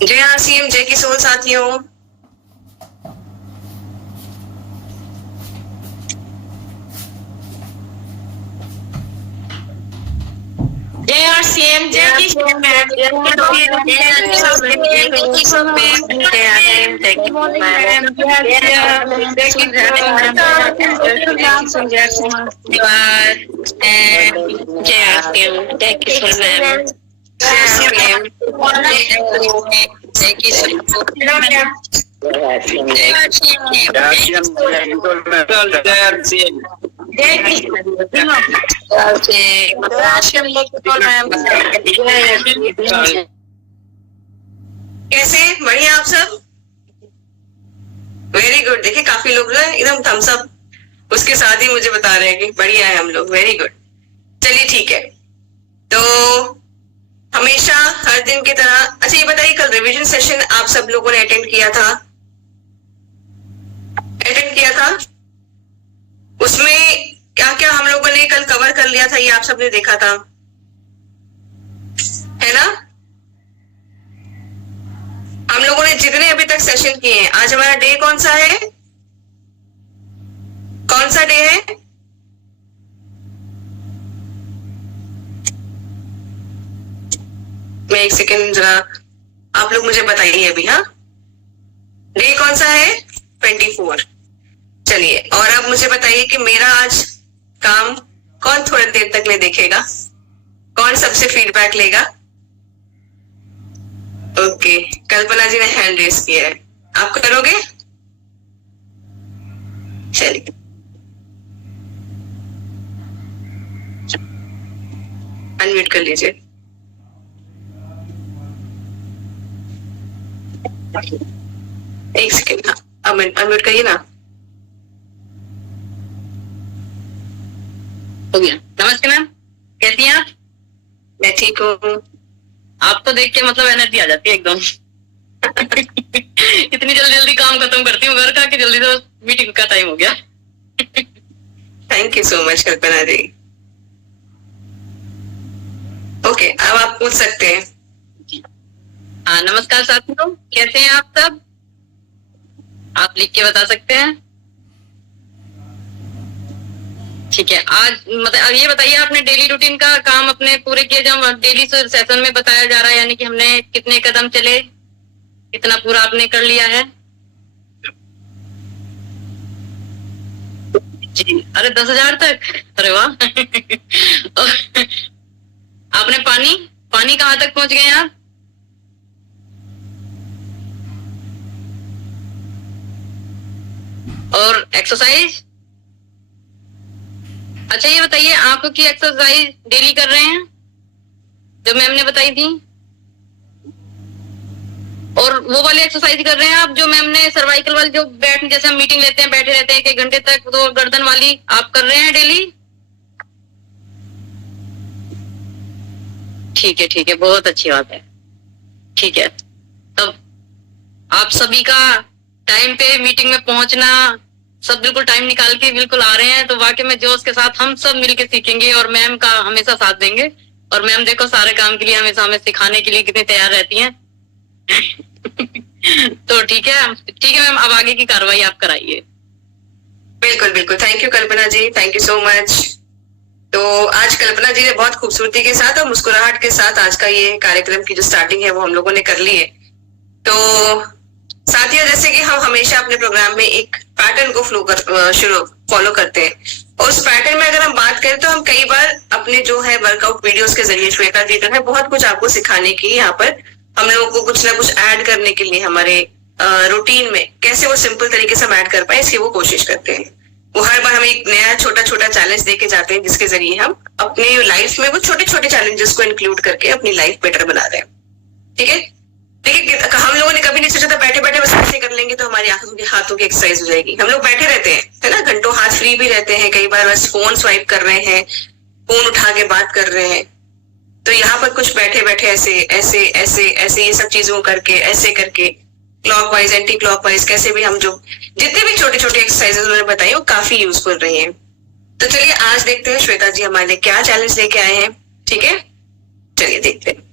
जय आरसीएम, जय किशोर साथियों। जय आरसीएम, जय किशोर मैम, जय किशोर मैम, कैसे? बढ़िया आप सब? Very good. देखिए काफी लोग ना एकदम थम्स अप उसके साथ ही मुझे बता रहे हैं कि बढ़िया है हम लोग। Very good. चलिए ठीक है। तो हमेशा हर दिन की तरह, अच्छा ये बताइए कल रिवीजन सेशन आप सब लोगों ने अटेंड किया था? उसमें क्या क्या हम लोगों ने कल कवर कर लिया था ये आप सबने देखा था, है ना? हम लोगों ने जितने अभी तक सेशन किए हैं, आज हमारा डे कौन सा है? कौन सा डे है? मैं एक सेकेंड जरा, आप लोग मुझे बताइए अभी। हाँ, डे कौन सा है? 24। चलिए, और अब मुझे बताइए कि मेरा आज काम कौन थोड़ी देर तक ले देखेगा, कौन सबसे फीडबैक लेगा? ओके, कल्पना जी ने हैंड रेस किया है, आप करोगे? चलिए, अनम्यूट कर लीजिए। एक सेकेंड, हाँ अनम्यूट करिए ना। हो गया। नमस्ते मैम, कैसी हैं आप? मैं ठीक हूँ। आपको देख के मतलब एनर्जी आ जाती है एकदम। इतनी जल्दी जल्दी काम खत्म करती हूँ घर का कि जल्दी से मीटिंग का टाइम हो गया। Thank you so much Kalpana ji. Okay, अब आप पूछ सकते हैं। हाँ नमस्कार साथियों, कैसे हैं आप सब? आप लिख के बता सकते हैं? ठीक है। आज मतलब ये बताइए, आपने डेली रूटीन का काम अपने पूरे किए? जब डेली सेशन में बताया जा रहा है, यानी कि हमने कितने कदम चले, कितना पूरा आपने कर लिया है? जी, अरे 10,000 तक, अरे वाह। आपने पानी कहाँ तक पहुंच गए आप? और एक्सरसाइज? अच्छा ये बताइए, आंखों की एक्सरसाइज डेली कर रहे हैं जो मैम ने बताई थी? और वो वाली एक्सरसाइज कर रहे हैं आप जो मैम ने सर्वाइकल वाली, जो बैठ जैसे हम मीटिंग लेते हैं, बैठे रहते हैं 1 घंटे तक, तो गर्दन वाली आप कर रहे हैं डेली? ठीक है, बहुत अच्छी बात है। ठीक है, तब आप सभी का टाइम पे मीटिंग में पहुंचना, सब बिल्कुल टाइम निकाल के बिल्कुल आ रहे हैं, तो वाकई में जोश के साथ हम सब मिलके सीखेंगे और मैम का हमेशा साथ देंगे। और मैम देखो सारे काम के लिए हमेशा हमें सिखाने के लिए कितनी तैयार रहती हैं। तो ठीक है मैम, अब आगे की कार्रवाई आप कराइए। बिल्कुल बिल्कुल, thank you Kalpana ji, thank you so much. तो आज कल्पना जी ने बहुत खूबसूरती के साथ और मुस्कुराहट के साथ आज का ये कार्यक्रम की जो स्टार्टिंग है वो हम लोगों ने कर ली है। तो साथियों, जैसे कि हम हमेशा अपने प्रोग्राम में एक पैटर्न को फॉलो करते हैं, और उस पैटर्न में अगर हम बात करें तो हम कई बार अपने जो है वर्कआउट वीडियोस के जरिए, श्वेता जी जो है बहुत कुछ आपको सिखाने की, यहाँ पर हम लोगों को कुछ ना कुछ ऐड करने के लिए हमारे रूटीन में कैसे वो सिंपल तरीके से हम ऐड कर पाए, इसकी वो कोशिश करते हैं। वो हर बार हमें एक नया छोटा छोटा चैलेंज देके जाते हैं, जिसके जरिए हम अपने लाइफ में वो छोटे छोटे चैलेंजेस को इंक्लूड करके अपनी लाइफ बेटर बना रहे हैं। ठीक है, देखिए हम लोगों ने कभी नहीं सोचा था बैठे बैठे बस ऐसे कर लेंगे तो हमारी हाथों की एक्सरसाइज हो जाएगी। हम लोग बैठे रहते हैं, है ना, घंटों हाथ फ्री भी रहते हैं, कई बार बस फोन स्वाइप कर रहे हैं, फोन उठा के बात कर रहे हैं। तो यहाँ पर कुछ बैठे बैठे ऐसे ऐसे ऐसे ऐसे ये सब चीजों करके, ऐसे करके क्लॉकवाइज एंटी क्लॉकवाइज, कैसे भी हम जो जितने भी छोटे छोटे एक्सरसाइजेस उन्होंने बताई वो काफी यूजफुल रही हैं। तो चलिए आज देखते हैं श्वेता जी हमारे लिए क्या चैलेंज लेके आए हैं। ठीक है, चलिए देखते हैं।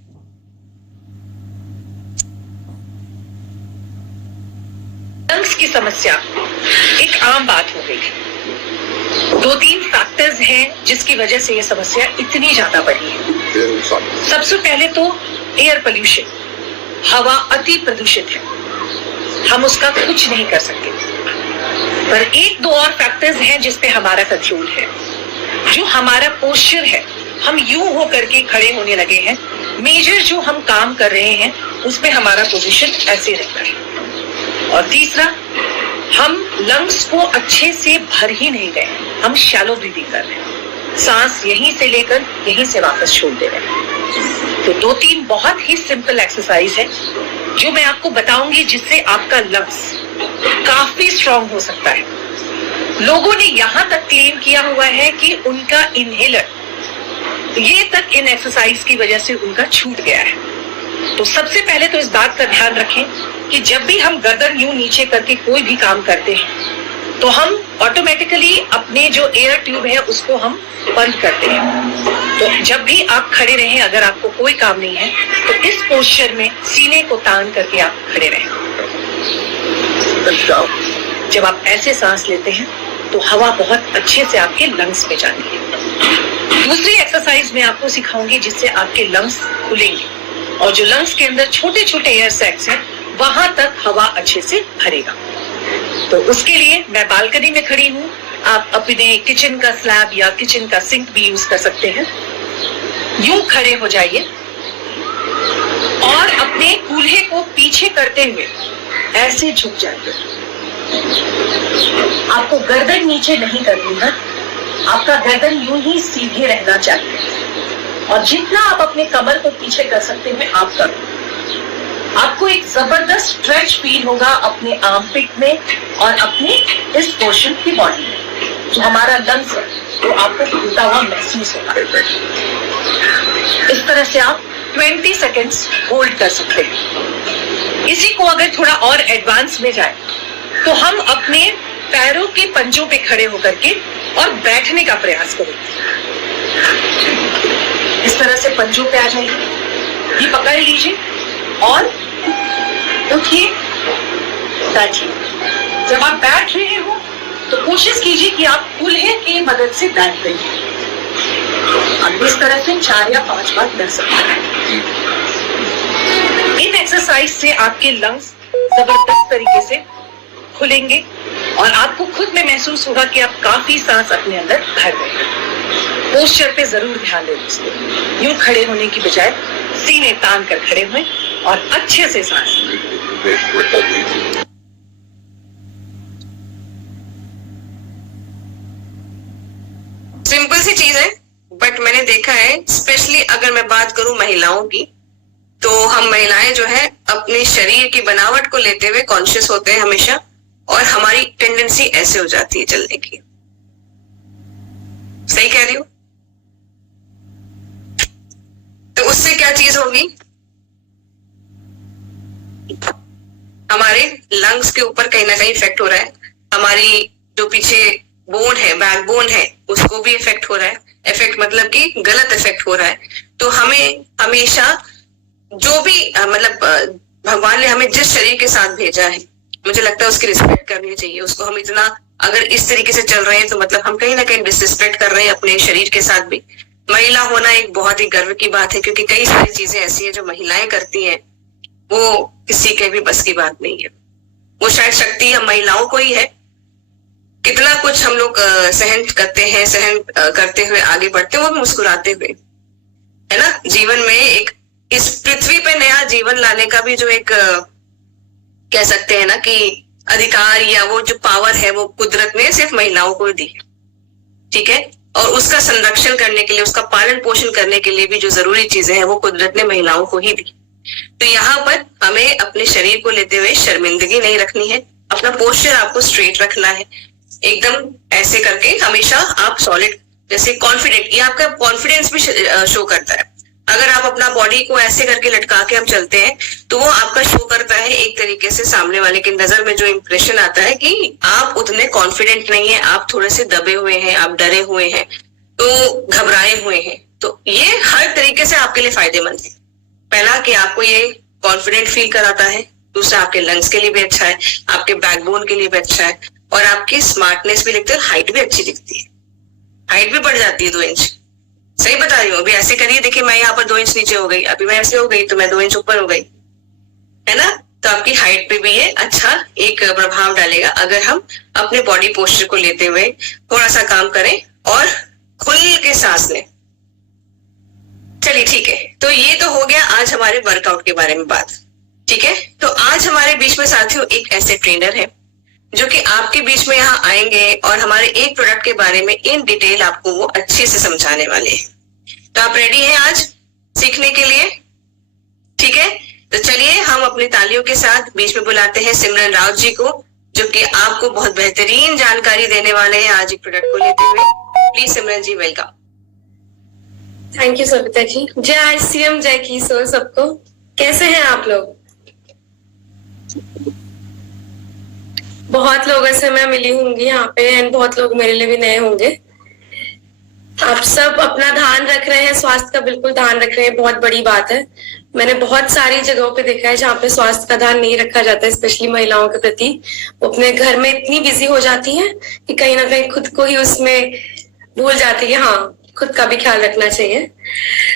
लंग्स की समस्या एक आम बात हो गई है। 2-3 फैक्टर्स हैं जिसकी वजह से ये समस्या इतनी ज्यादा बढ़ी है। सबसे पहले तो एयर पोल्यूशन, हवा अति प्रदूषित है, हम उसका कुछ नहीं कर सकते। पर 1-2 और फैक्टर्स हैं जिसपे हमारा कंट्रोल है। जो हमारा पोस्चर है, हम यूं हो करके खड़े होने लगे हैं, मेजर जो हम काम कर रहे हैं उसमें हमारा पोजीशन ऐसे रहता है। और तीसरा, हम लंग्स को अच्छे से भर ही नहीं गए, हम शैलो ब्रीदिंग कर रहे हैं, सांस यहीं से लेकर यहीं से वापस छोड़ दे रहे हैं। तो 2-3 बहुत ही सिंपल एक्सरसाइज है जो मैं आपको बताऊंगी, जिससे आपका लंग्स काफी स्ट्रांग हो सकता है। लोगों ने यहां तक क्लेम किया हुआ है कि उनका इनहेलर ये तक इन एक्सरसाइज की वजह से उनका छूट गया है। तो सबसे पहले तो इस बात का ध्यान रखें कि जब भी हम गर्दन यूं नीचे करके कोई भी काम करते हैं तो हम ऑटोमेटिकली अपने जो एयर ट्यूब है उसको हम बंद करते हैं। तो जब भी आप खड़े रहें, अगर आपको कोई काम नहीं है तो इस पोस्चर में सीने को तान करके आप खड़े रहें। जब आप ऐसे सांस लेते हैं तो हवा बहुत अच्छे से आपके लंग्स में जाती है। दूसरी एक्सरसाइज मैं आपको सिखाऊंगी जिससे आपके लंग्स खुलेंगे और जो लंग्स के अंदर छोटे छोटे एयर सैक्स हैं वहां तक हवा अच्छे से भरेगा। तो उसके लिए मैं बालकनी में खड़ी हूँ, आप अपने किचन का स्लैब या किचन का सिंक भी यूज कर सकते हैं। यूं खड़े हो जाइए और अपने कूल्हे को पीछे करते हुए ऐसे झुक जाइए। आपको गर्दन नीचे नहीं करनी है, आपका गर्दन यूं ही सीधे रहना चाहिए और जितना आप अपने कमर को पीछे कर सकते हैं आप करो। आपको एक जबरदस्त स्ट्रेच फील होगा अपने आर्मपिट में और अपने इस पोर्शन की बॉडी में। जो हमारा लंग्स है तो आपको खुलता हुआ महसूस होगा। इस तरह से आप 20 सेकेंड्स होल्ड कर सकते हैं। इसी को अगर थोड़ा और एडवांस में जाए तो हम अपने पैरों के पंजों पे खड़े होकर के और बैठने का प्रयास करेंगे। इस तरह से पंजों पे आ जाइए, ये पकड़ लीजिए और उठिए, बैठिए। जब आप बैठ रहे हो तो कोशिश कीजिए कि आप कूल्हे की मदद से बैठ रहिए। आप इस तरह से 4 या 5 बार कर सकते हैं। इन एक्सरसाइज से आपके लंग्स जबरदस्त तरीके से खुलेंगे और आपको खुद में महसूस होगा कि आप काफी सांस अपने अंदर भर रहे हैं। पोस्चर पे जरूर ध्यान दें दोस्तों। यूं खड़े होने की बजाय सीने तान कर खड़े हुए और अच्छे से सांस लें। सिंपल सी चीज है, बट मैंने देखा है स्पेशली अगर मैं बात करूं महिलाओं की, तो हम महिलाएं जो है अपने शरीर की बनावट को लेते हुए कॉन्शियस होते हैं हमेशा और हमारी टेंडेंसी ऐसे हो जाती है चलने की। सही कह रही हूं? तो उससे क्या चीज होगी, हमारे लंग्स के ऊपर कहीं ना कहीं इफेक्ट हो रहा है। हमारी जो पीछे बोन है, बैकबोन है, उसको भी इफेक्ट हो रहा है। इफेक्ट मतलब कि गलत इफेक्ट हो रहा है। तो हमें हमेशा जो भी मतलब भगवान ने हमें जिस शरीर के साथ भेजा है, मुझे लगता है उसकी रिस्पेक्ट करनी चाहिए। उसको हम इतना अगर इस तरीके से चल रहे हैं तो मतलब हम कहीं ना कहीं डिसरिस्पेक्ट कर रहे हैं अपने शरीर के साथ भी। महिला होना एक बहुत ही गर्व की बात है, क्योंकि कई सारी चीजें ऐसी हैं जो महिलाएं करती हैं, वो किसी के भी बस की बात नहीं है। वो शायद शक्ति हम महिलाओं को ही है। कितना कुछ हम लोग सहन करते हैं, सहन करते हुए आगे बढ़ते हैं, वो भी मुस्कुराते हुए, है ना। जीवन में एक इस पृथ्वी पे नया जीवन लाने का भी जो एक कह सकते हैं ना कि अधिकार या वो जो पावर है वो कुदरत ने सिर्फ महिलाओं को दी है, ठीक है। और उसका संरक्षण करने के लिए, उसका पालन पोषण करने के लिए भी जो जरूरी चीजें हैं वो कुदरत ने महिलाओं को ही दी। तो यहाँ पर हमें अपने शरीर को लेते हुए शर्मिंदगी नहीं रखनी है। अपना पोस्चर आपको स्ट्रेट रखना है, एकदम ऐसे करके हमेशा आप सॉलिड, जैसे कॉन्फिडेंट, ये आपका कॉन्फिडेंस भी शो करता है। अगर आप अपना बॉडी को ऐसे करके लटका के हम चलते हैं तो वो आपका शो करता है एक तरीके से, सामने वाले की नजर में जो इंप्रेशन आता है कि आप उतने कॉन्फिडेंट नहीं है, आप थोड़े से दबे हुए हैं, आप डरे हुए हैं, तो घबराए हुए हैं। तो ये हर तरीके से आपके लिए फायदेमंद है। पहला कि आपको ये कॉन्फिडेंट फील कराता है, दूसरा आपके लंग्स के लिए भी अच्छा है, आपके बैकबोन के लिए भी अच्छा है, और आपकी स्मार्टनेस भी दिखती है, हाइट भी अच्छी दिखती है, हाइट भी बढ़ जाती है 2 इंच। सही बता रही हूँ। अभी ऐसे करिए, देखिए मैं यहाँ पर 2 इंच नीचे हो गई, अभी मैं ऐसे हो गई तो मैं 2 इंच ऊपर हो गई, है ना। तो आपकी हाइट पे भी ये अच्छा एक प्रभाव डालेगा अगर हम अपने बॉडी पोस्चर को लेते हुए थोड़ा सा काम करें और खुल के सांस लें। चलिए ठीक है, तो ये तो हो गया आज हमारे वर्कआउट के बारे में बात। ठीक है, तो आज हमारे बीच में साथियों एक ऐसे ट्रेनर है जो कि आपके बीच में यहाँ आएंगे और हमारे एक प्रोडक्ट के बारे में इन डिटेल आपको वो अच्छे से समझाने वाले हैं। तो आप रेडी हैं आज सीखने के लिए? ठीक है, तो चलिए हम अपनी तालियों के साथ बीच में बुलाते हैं सिमरन राउत जी को, जो कि आपको बहुत बेहतरीन जानकारी देने वाले हैं आज एक प्रोडक्ट को लेते हुए। Please Simran ji, welcome. Thank you Savita ji. जय आईसीएम, जय किशोर सबको। कैसे हैं आप लोग? बहुत लोगों से मैं मिली होंगी यहाँ पे एंड बहुत लोग मेरे लिए भी नए होंगे। आप सब अपना ध्यान रख रहे हैं, स्वास्थ्य का बिल्कुल ध्यान रख रहे हैं, बहुत बड़ी बात है। मैंने बहुत सारी जगहों पे देखा है जहाँ पे स्वास्थ्य का ध्यान नहीं रखा जाता है, स्पेशली महिलाओं के प्रति। वो अपने घर में इतनी बिजी हो जाती हैं कि कहीं ना कहीं खुद को ही उसमें भूल जाती है। हाँ, खुद का भी ख्याल रखना चाहिए।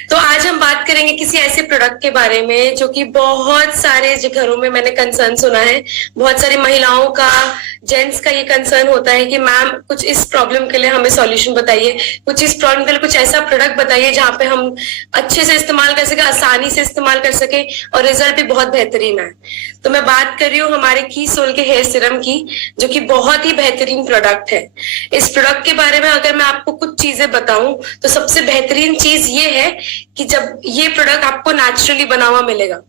तो आज हम बात करेंगे किसी ऐसे प्रोडक्ट के बारे में जो कि बहुत सारे घरों में मैंने कंसर्न सुना है। बहुत सारी महिलाओं का, जेंट्स का ये कंसर्न होता है कि मैम कुछ इस प्रॉब्लम के लिए हमें सॉल्यूशन बताइए, कुछ इस प्रॉब्लम के लिए कुछ ऐसा प्रोडक्ट बताइए जहाँ पे हम अच्छे से इस्तेमाल कर सके, आसानी से इस्तेमाल कर सके और रिजल्ट भी बहुत बेहतरीन आए। तो मैं बात कर रही हूँ हमारे कीसोल के हेयर सीरम की, जो कि बहुत ही बेहतरीन प्रोडक्ट है। इस प्रोडक्ट के बारे में अगर मैं आपको कुछ चीजें बताऊं तो सबसे बेहतरीन चीज ये है कि जब ये प्रोडक्ट आपको नेचुरली बना हुआ मिलेगा।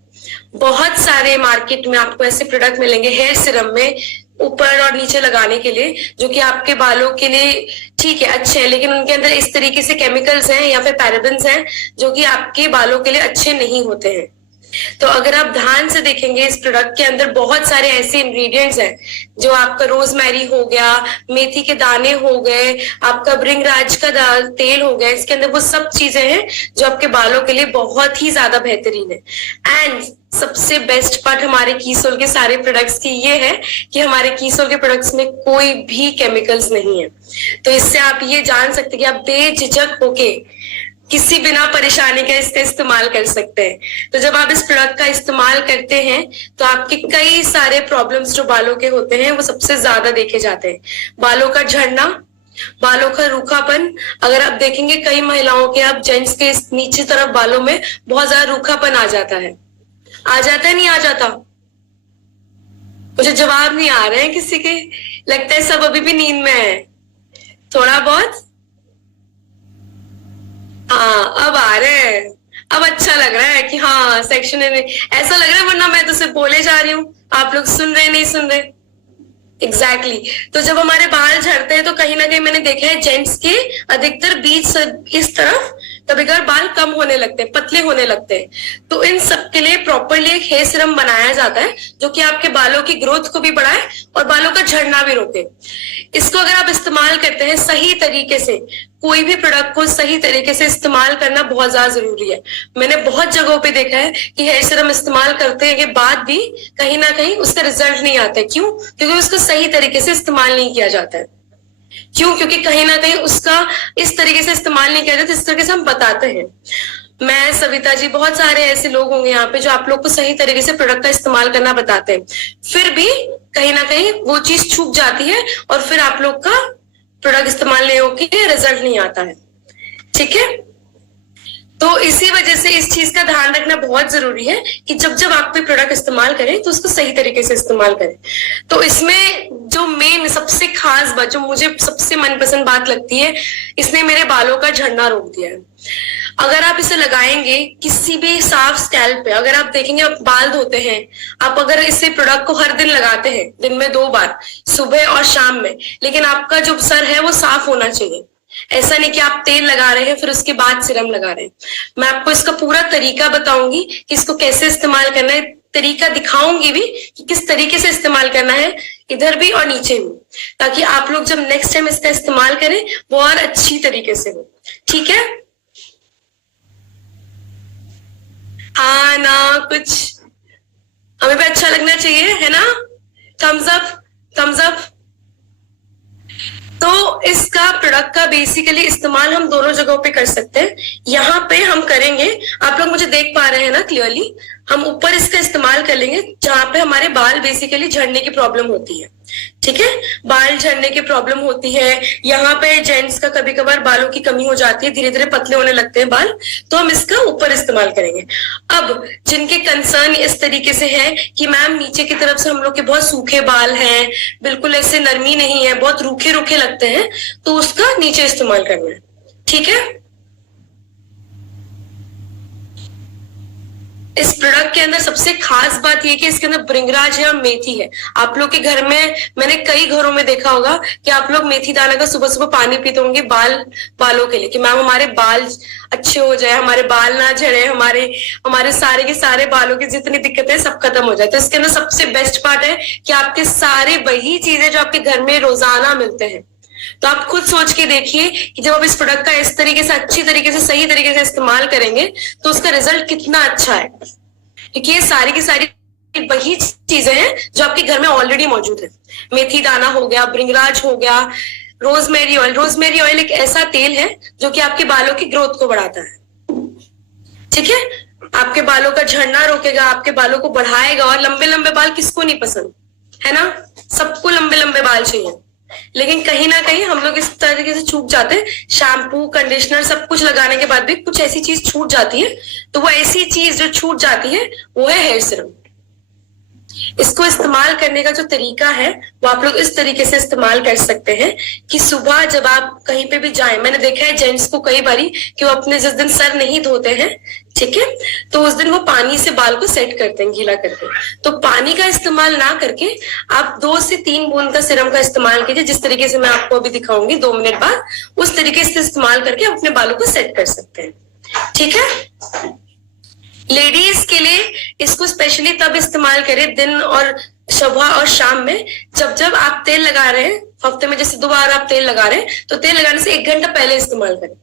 बहुत सारे मार्केट में आपको ऐसे प्रोडक्ट मिलेंगे हेयर सीरम में ऊपर और नीचे लगाने के लिए, जो कि आपके बालों के लिए ठीक है, अच्छे हैं, लेकिन उनके अंदर इस तरीके से केमिकल्स हैं या फिर पैराबेन्स हैं जो कि आपके बालों के लिए अच्छे नहीं होते हैं। तो अगर आप ध्यान से देखेंगे इस प्रोडक्ट के अंदर बहुत सारे ऐसे इंग्रेडिएंट्स हैं, जो आपका रोजमेरी हो गया, मेथी के दाने हो गए, आपका भृंगराज का तेल हो गया, इसके अंदर वो सब चीजें हैं जो आपके बालों के लिए बहुत ही ज्यादा बेहतरीन है। एंड सबसे बेस्ट पार्ट हमारे कीसोल के सारे प्रोडक्ट्स की ये है कि हमारे कीसोल के प्रोडक्ट्स में कोई भी केमिकल्स नहीं है। तो इससे आप ये जान सकते कि आप बेझिझक होके किसी बिना परेशानी का इसका इस्तेमाल कर सकते हैं। तो जब आप इस प्रोडक्ट का इस्तेमाल करते हैं तो आपके कई सारे प्रॉब्लम्स जो बालों के होते हैं वो सबसे ज्यादा देखे जाते हैं। बालों का झड़ना, बालों का रूखापन, अगर आप देखेंगे कई महिलाओं के, आप जेंट्स के नीचे तरफ बालों में बहुत ज्यादा रूखापन आ जाता है। आ जाता है, नहीं आ जाता? मुझे जवाब नहीं आ रहे हैं किसी के, लगता है सब अभी भी नींद में है। थोड़ा बहुत हाँ अब आ रहे हैं, अब अच्छा लग रहा है कि हाँ सेक्शन ऐसा लग रहा है, वरना मैं तो सिर्फ बोले जा रही हूँ, आप लोग सुन रहे नहीं सुन रहे। एग्जैक्टली तो जब हमारे बाल झड़ते हैं तो कहीं ना कहीं मैंने देखा है जेंट्स के अधिकतर बीच इस तरफ कभी कभार बाल कम होने लगते हैं, पतले होने लगते हैं। तो इन सब के लिए प्रॉपरली एक हेयर सीरम बनाया जाता है जो कि आपके बालों की ग्रोथ को भी बढ़ाए और बालों का झड़ना भी रोके। इसको अगर आप इस्तेमाल करते हैं सही तरीके से, कोई भी प्रोडक्ट को सही तरीके से इस्तेमाल करना बहुत ज्यादा जरूरी है। मैंने बहुत जगहों पे देखा है कि हेयर सीरम इस्तेमाल करते के बाद भी कहीं ना कहीं उसका रिजल्ट नहीं आता है। क्यों? क्योंकि उसको सही तरीके से इस्तेमाल नहीं किया जाता है। क्यों? क्योंकि कहीं ना कहीं उसका इस तरीके से इस्तेमाल नहीं किया जाता इस तरीके से हम बताते हैं। मैं, सविता जी, बहुत सारे ऐसे लोग होंगे यहाँ पे जो आप लोग को सही तरीके से प्रोडक्ट का इस्तेमाल करना बताते हैं, फिर भी कहीं ना कहीं वो चीज छूट जाती है और फिर आप लोग का प्रोडक्ट इस्तेमाल नहीं होकर रिजल्ट नहीं आता है। ठीक है, तो इसी वजह से इस चीज का ध्यान रखना बहुत जरूरी है कि जब जब आप कोई प्रोडक्ट इस्तेमाल करें तो उसको सही तरीके से इस्तेमाल करें। तो इसमें जो मेन सबसे खास बात, जो मुझे सबसे मनपसंद बात लगती है, इसने मेरे बालों का झड़ना रोक दिया है। अगर आप इसे लगाएंगे किसी भी साफ स्कैल्प पे, अगर आप देखेंगे आप बाल धोते हैं, आप अगर इसे प्रोडक्ट को हर दिन लगाते हैं, दिन में 2 बार, सुबह और शाम में, लेकिन आपका जो सर है वो साफ होना चाहिए। ऐसा नहीं कि आप तेल लगा रहे हैं फिर उसके बाद सीरम लगा रहे हैं। मैं आपको इसका पूरा तरीका बताऊंगी कि इसको कैसे इस्तेमाल करना है, तरीका दिखाऊंगी भी कि किस तरीके से इस्तेमाल करना है, इधर भी और नीचे भी, ताकि आप लोग जब नेक्स्ट टाइम इसका इस्तेमाल करें वो और अच्छी तरीके से हो। ठीक है? हाँ ना, कुछ हमें भी अच्छा लगना चाहिए, है ना? Thumbs up, thumbs up. तो इसका प्रोडक्ट का बेसिकली इस्तेमाल हम दोनों जगहों पे कर सकते हैं। यहाँ पे हम करेंगे, आप लोग मुझे देख पा रहे हैं ना क्लियरली, हम ऊपर इसका इस्तेमाल कर लेंगे जहां पे हमारे बाल बेसिकली झड़ने की प्रॉब्लम होती है, ठीक है? बाल झड़ने की प्रॉब्लम होती है, यहाँ पे जेंट्स का कभी कभार बालों की कमी हो जाती है, धीरे धीरे पतले होने लगते हैं बाल, तो हम इसका ऊपर इस्तेमाल करेंगे। अब जिनके कंसर्न इस तरीके से है कि मैम नीचे की तरफ से हम लोग के बहुत सूखे बाल हैं, बिल्कुल ऐसे नरमी नहीं है, बहुत रूखे रूखे लगते हैं, तो उसका नीचे इस्तेमाल करना है, ठीक है? इस प्रोडक्ट के अंदर सबसे खास बात ये कि इसके अंदर भृंगराज है और मेथी है। आप लोग के घर में, मैंने कई घरों में देखा होगा कि आप लोग मेथी दाना का सुबह सुबह पानी पीते होंगे बालों के लिए, कि मैम हमारे बाल अच्छे हो जाए, हमारे बाल ना झड़े, हमारे सारे के सारे बालों की जितनी दिक्कतें सब खत्म हो जाए। तो इसके अंदर सबसे बेस्ट पार्ट है कि आपके सारे वही चीजें जो आपके घर में रोजाना मिलते हैं। तो आप खुद सोच के देखिए कि जब आप इस प्रोडक्ट का इस तरीके से, अच्छी तरीके से, सही तरीके से इस्तेमाल करेंगे तो उसका रिजल्ट कितना अच्छा है, क्योंकि ये सारी की सारी वही चीजें हैं जो आपके घर में ऑलरेडी मौजूद है। मेथी दाना हो गया, भृंगराज हो गया, रोजमेरी ऑयल। रोजमेरी ऑयल एक ऐसा तेल है जो कि आपके बालों की ग्रोथ को बढ़ाता है, ठीक है? आपके बालों का झड़ना रोकेगा, आपके बालों को बढ़ाएगा। और लंबे लंबे बाल किसको नहीं पसंद, है ना? सबको लंबे लंबे बाल चाहिए, लेकिन कहीं ना कहीं हम लोग इस तरीके से छूट जाते हैं। शैम्पू, कंडीशनर सब कुछ लगाने के बाद भी कुछ ऐसी चीज छूट जाती है, तो वो ऐसी चीज जो छूट जाती है वो है हेयर सीरम। इसको इस्तेमाल करने का जो तरीका है वो आप लोग इस तरीके से इस्तेमाल कर सकते हैं कि सुबह जब आप कहीं पे भी जाएं, मैंने देखा है जेंट्स को कई बारी कि वो अपने जिस दिन सर नहीं धोते हैं, ठीक है, तो उस दिन वो पानी से बाल को सेट करते हैं, गीला करके। तो पानी का इस्तेमाल ना करके आप 2 से 3 बूंद का सीरम का इस्तेमाल कीजिए, जिस तरीके से मैं आपको अभी दिखाऊंगी 2 मिनट बाद, उस तरीके से इस्तेमाल करके अपने बालों को सेट कर सकते हैं, ठीक है? लेडीज के लिए इसको स्पेशली तब इस्तेमाल करें दिन और सुबह और शाम में, जब आप तेल लगा रहे हैं, हफ्ते में जैसे 2 बार आप तेल लगा रहे हैं, तो तेल लगाने से 1 घंटा पहले इस्तेमाल करें,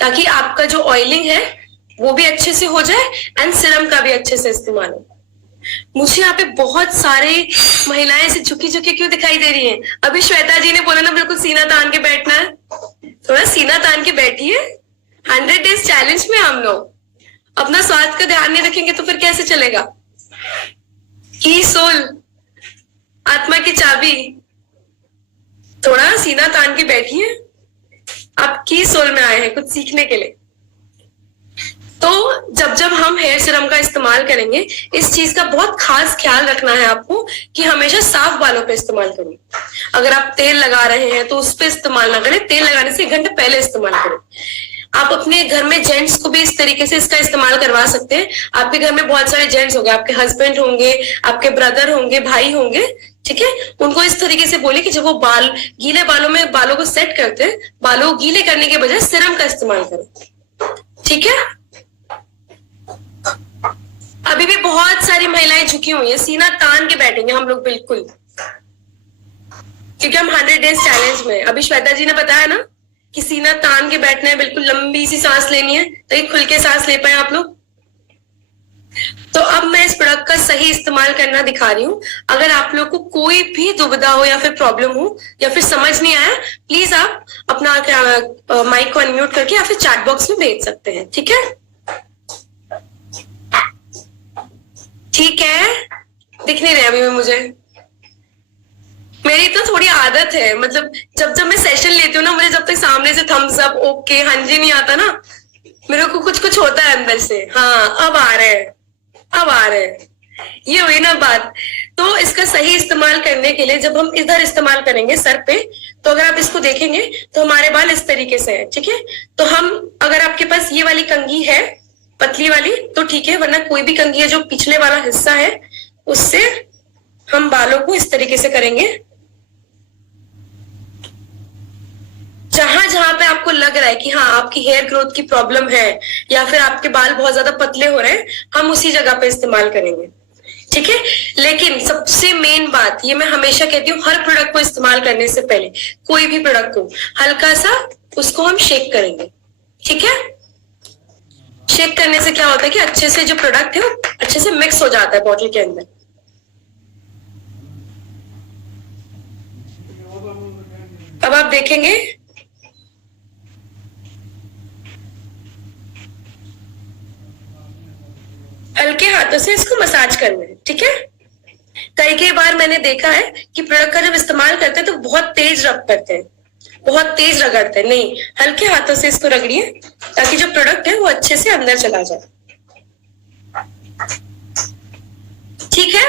ताकि आपका जो ऑयलिंग है वो भी अच्छे से हो जाए एंड सीरम का भी अच्छे से इस्तेमाल हो। मुझे यहाँ पे बहुत सारे महिलाएं से झुकी झुकी क्यों दिखाई दे रही हैं? अभी श्वेता जी ने बोला ना बिल्कुल सीना तान के बैठना है, थोड़ा सीना तान के बैठिए। 100 डेज चैलेंज में हम लोग अपना स्वास्थ्य का ध्यान नहीं रखेंगे तो फिर कैसे चलेगा? की सोल, आत्मा की चाबी, थोड़ा सीना तान के बैठिए। आप की सोल में आए हैं कुछ सीखने के लिए। तो जब हम हेयर सीरम का इस्तेमाल करेंगे, इस चीज का बहुत खास ख्याल रखना है आपको कि हमेशा साफ बालों पे इस्तेमाल करें। अगर आप तेल लगा रहे हैं तो उस पे इस्तेमाल ना करें, तेल लगाने से 1 घंटे पहले इस्तेमाल करें। आप अपने घर में जेंट्स को भी इस तरीके से इसका इस्तेमाल करवा सकते हैं। आपके घर में बहुत सारे जेंट्स होंगे, आपके हस्बैंड होंगे, आपके ब्रदर होंगे, भाई होंगे, ठीक है? उनको इस तरीके से बोले कि जब वो गीले बालों में बालों को सेट करते हैं, बालों को गीले करने के बजाय सीरम का इस्तेमाल करें, ठीक है? अभी भी बहुत सारी महिलाएं झुकी हुई है, सीना तान के बैठेंगे हम लोग बिल्कुल, क्योंकि हम 100 डेज चैलेंज में। अभी श्वेता जी ने बताया ना कि सीना तान के बैठना है, बिल्कुल लंबी सी सांस लेनी है, तो खुल के सांस ले पाए आप लोग। तो अब मैं इस प्रोडक्ट का सही इस्तेमाल करना दिखा रही हूँ। अगर आप लोग को कोई भी दुविधा हो या फिर प्रॉब्लम हो या फिर समझ नहीं आया, प्लीज आप अपना माइक को अनम्यूट करके या फिर चैट बॉक्स में भेज सकते हैं, ठीक है? ठीक है, दिख नहीं रहे अभी में मुझे। मेरी तो थोड़ी आदत है, मतलब जब मैं सेशन लेती हूँ ना, मुझे जब तक सामने से थम्स अप, ओके, हाँ जी नहीं आता ना, मेरे को कुछ होता है अंदर से। हाँ, अब आ रहे हैं, अब आ रहे हैं, ये हुई ना बात। तो इसका सही इस्तेमाल करने के लिए जब हम इधर इस्तेमाल करेंगे सर पे, तो अगर आप इसको देखेंगे तो हमारे बाल इस तरीके से है, ठीक है? तो हम, अगर आपके पास ये वाली कंघी है पतली वाली तो ठीक है, वरना कोई भी कंघी है जो पिछले वाला हिस्सा है, उससे हम बालों को इस तरीके से करेंगे। जहां जहां पे आपको लग रहा है कि हाँ आपकी हेयर ग्रोथ की प्रॉब्लम है या फिर आपके बाल बहुत ज्यादा पतले हो रहे हैं, हम उसी जगह पे इस्तेमाल करेंगे, ठीक है? लेकिन सबसे मेन बात, ये मैं हमेशा कहती हूँ, हर प्रोडक्ट को इस्तेमाल करने से पहले, कोई भी प्रोडक्ट को हल्का सा उसको हम शेक करेंगे, ठीक है? शेक करने से क्या होता है कि अच्छे से जो प्रोडक्ट है वो अच्छे से मिक्स हो जाता है बॉटल के अंदर। अब आप देखेंगे हल्के हाथों से इसको मसाज करना है, ठीक है। कई बार मैंने देखा है कि प्रोडक्ट का जब इस्तेमाल करते हैं तो बहुत तेज रब करते हैं, बहुत तेज रगड़ते हैं। नहीं, हल्के हाथों से इसको रगड़िए ताकि जो प्रोडक्ट है वो अच्छे से अंदर चला जाए, ठीक है।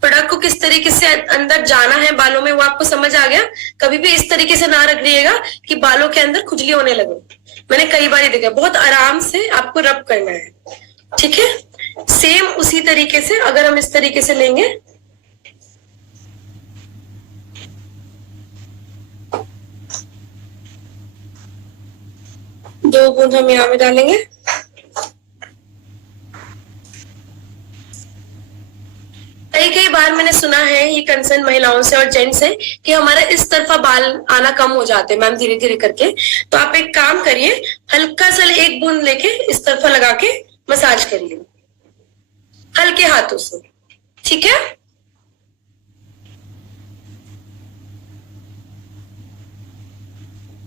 प्रोडक्ट को किस तरीके से अंदर जाना है बालों में वो आपको समझ आ गया। कभी भी इस तरीके से ना रगड़िएगा कि बालों के अंदर खुजली होने लगे। मैंने कई बार देखा, बहुत आराम से आपको रब करना है, ठीक है। सेम उसी तरीके से अगर हम इस तरीके से लेंगे, दो बूंद हम यहाँ में डालेंगे। कई बार मैंने सुना है ये कंसर्न महिलाओं से और जेंट्स से कि हमारा इस तरफा बाल आना कम हो जाते हैं मैम धीरे धीरे करके। तो आप एक काम करिए, हल्का सा एक बूंद लेके इस तरफा लगा के मसाज करिए हल्के हाथों से, ठीक है।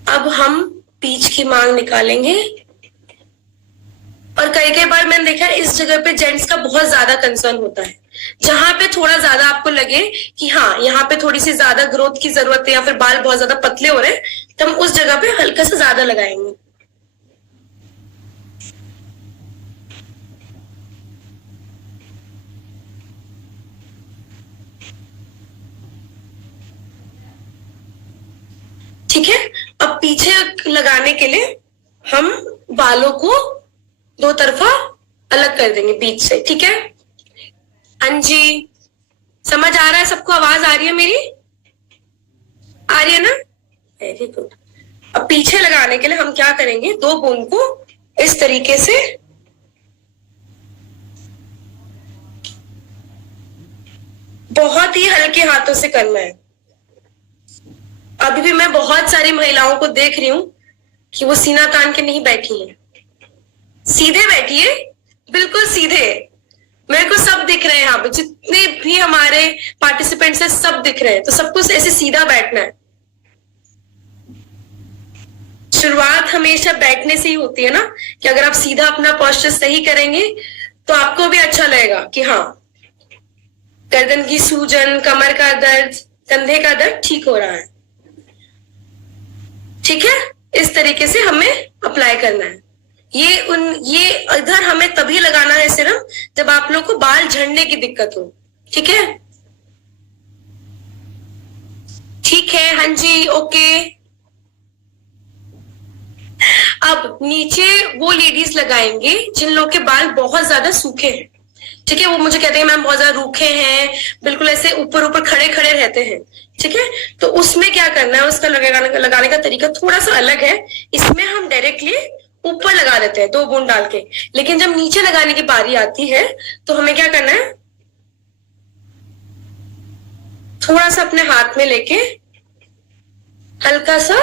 अब हम बीच की मांग निकालेंगे। और कई बार मैंने देखा है इस जगह पे जेंट्स का बहुत ज्यादा कंसर्न होता है, जहां पे थोड़ा ज्यादा आपको लगे कि हाँ यहाँ पे थोड़ी सी ज्यादा ग्रोथ की जरूरत है या फिर बाल बहुत ज्यादा पतले हो रहे हैं, तो हम उस जगह पे हल्का सा ज्यादा लगाएंगे। ठीक है। अब पीछे लगाने के लिए हम बालों को दो तरफा अलग कर देंगे बीच से, ठीक है। अंजी, समझ आ रहा है सबको? आवाज आ रही है मेरी? आ रही है ना? Very good. अब पीछे लगाने के लिए हम क्या करेंगे, दो बूंद को इस तरीके से बहुत ही हल्के हाथों से करना है। अभी भी मैं बहुत सारी महिलाओं को देख रही हूं कि वो सीना तान के नहीं बैठी है। सीधे बैठिए, बिल्कुल सीधे। मेरे को सब दिख रहे हैं यहाँ पे, जितने भी हमारे पार्टिसिपेंट्स हैं सब दिख रहे हैं, तो सबको ऐसे सीधा बैठना है। शुरुआत हमेशा बैठने से ही होती है ना, कि अगर आप सीधा अपना पोस्चर सही करेंगे तो आपको भी अच्छा लगेगा कि हाँ गर्दन की सूजन, कमर का दर्द, कंधे का दर्द ठीक हो रहा है, ठीक है। इस तरीके से हमें अप्लाई करना है। ये इधर हमें तभी लगाना है सिर्फ जब आप लोग को बाल झड़ने की दिक्कत हो, ठीक है। ठीक है, हाँ जी, ओके। अब नीचे वो लेडीज लगाएंगे जिन लोगों के बाल बहुत ज्यादा सूखे हैं, ठीक है। वो मुझे कहते हैं मैम बहुत ज्यादा रूखे हैं, बिल्कुल ऐसे ऊपर ऊपर खड़े खड़े रहते हैं, ठीक है। तो उसमें क्या करना है, उसका लगाने का तरीका थोड़ा सा अलग है। इसमें हम डायरेक्टली ऊपर लगा देते हैं दो बूंद डाल के, लेकिन जब नीचे लगाने की बारी आती है तो हमें क्या करना है, थोड़ा सा अपने हाथ में लेके हल्का सा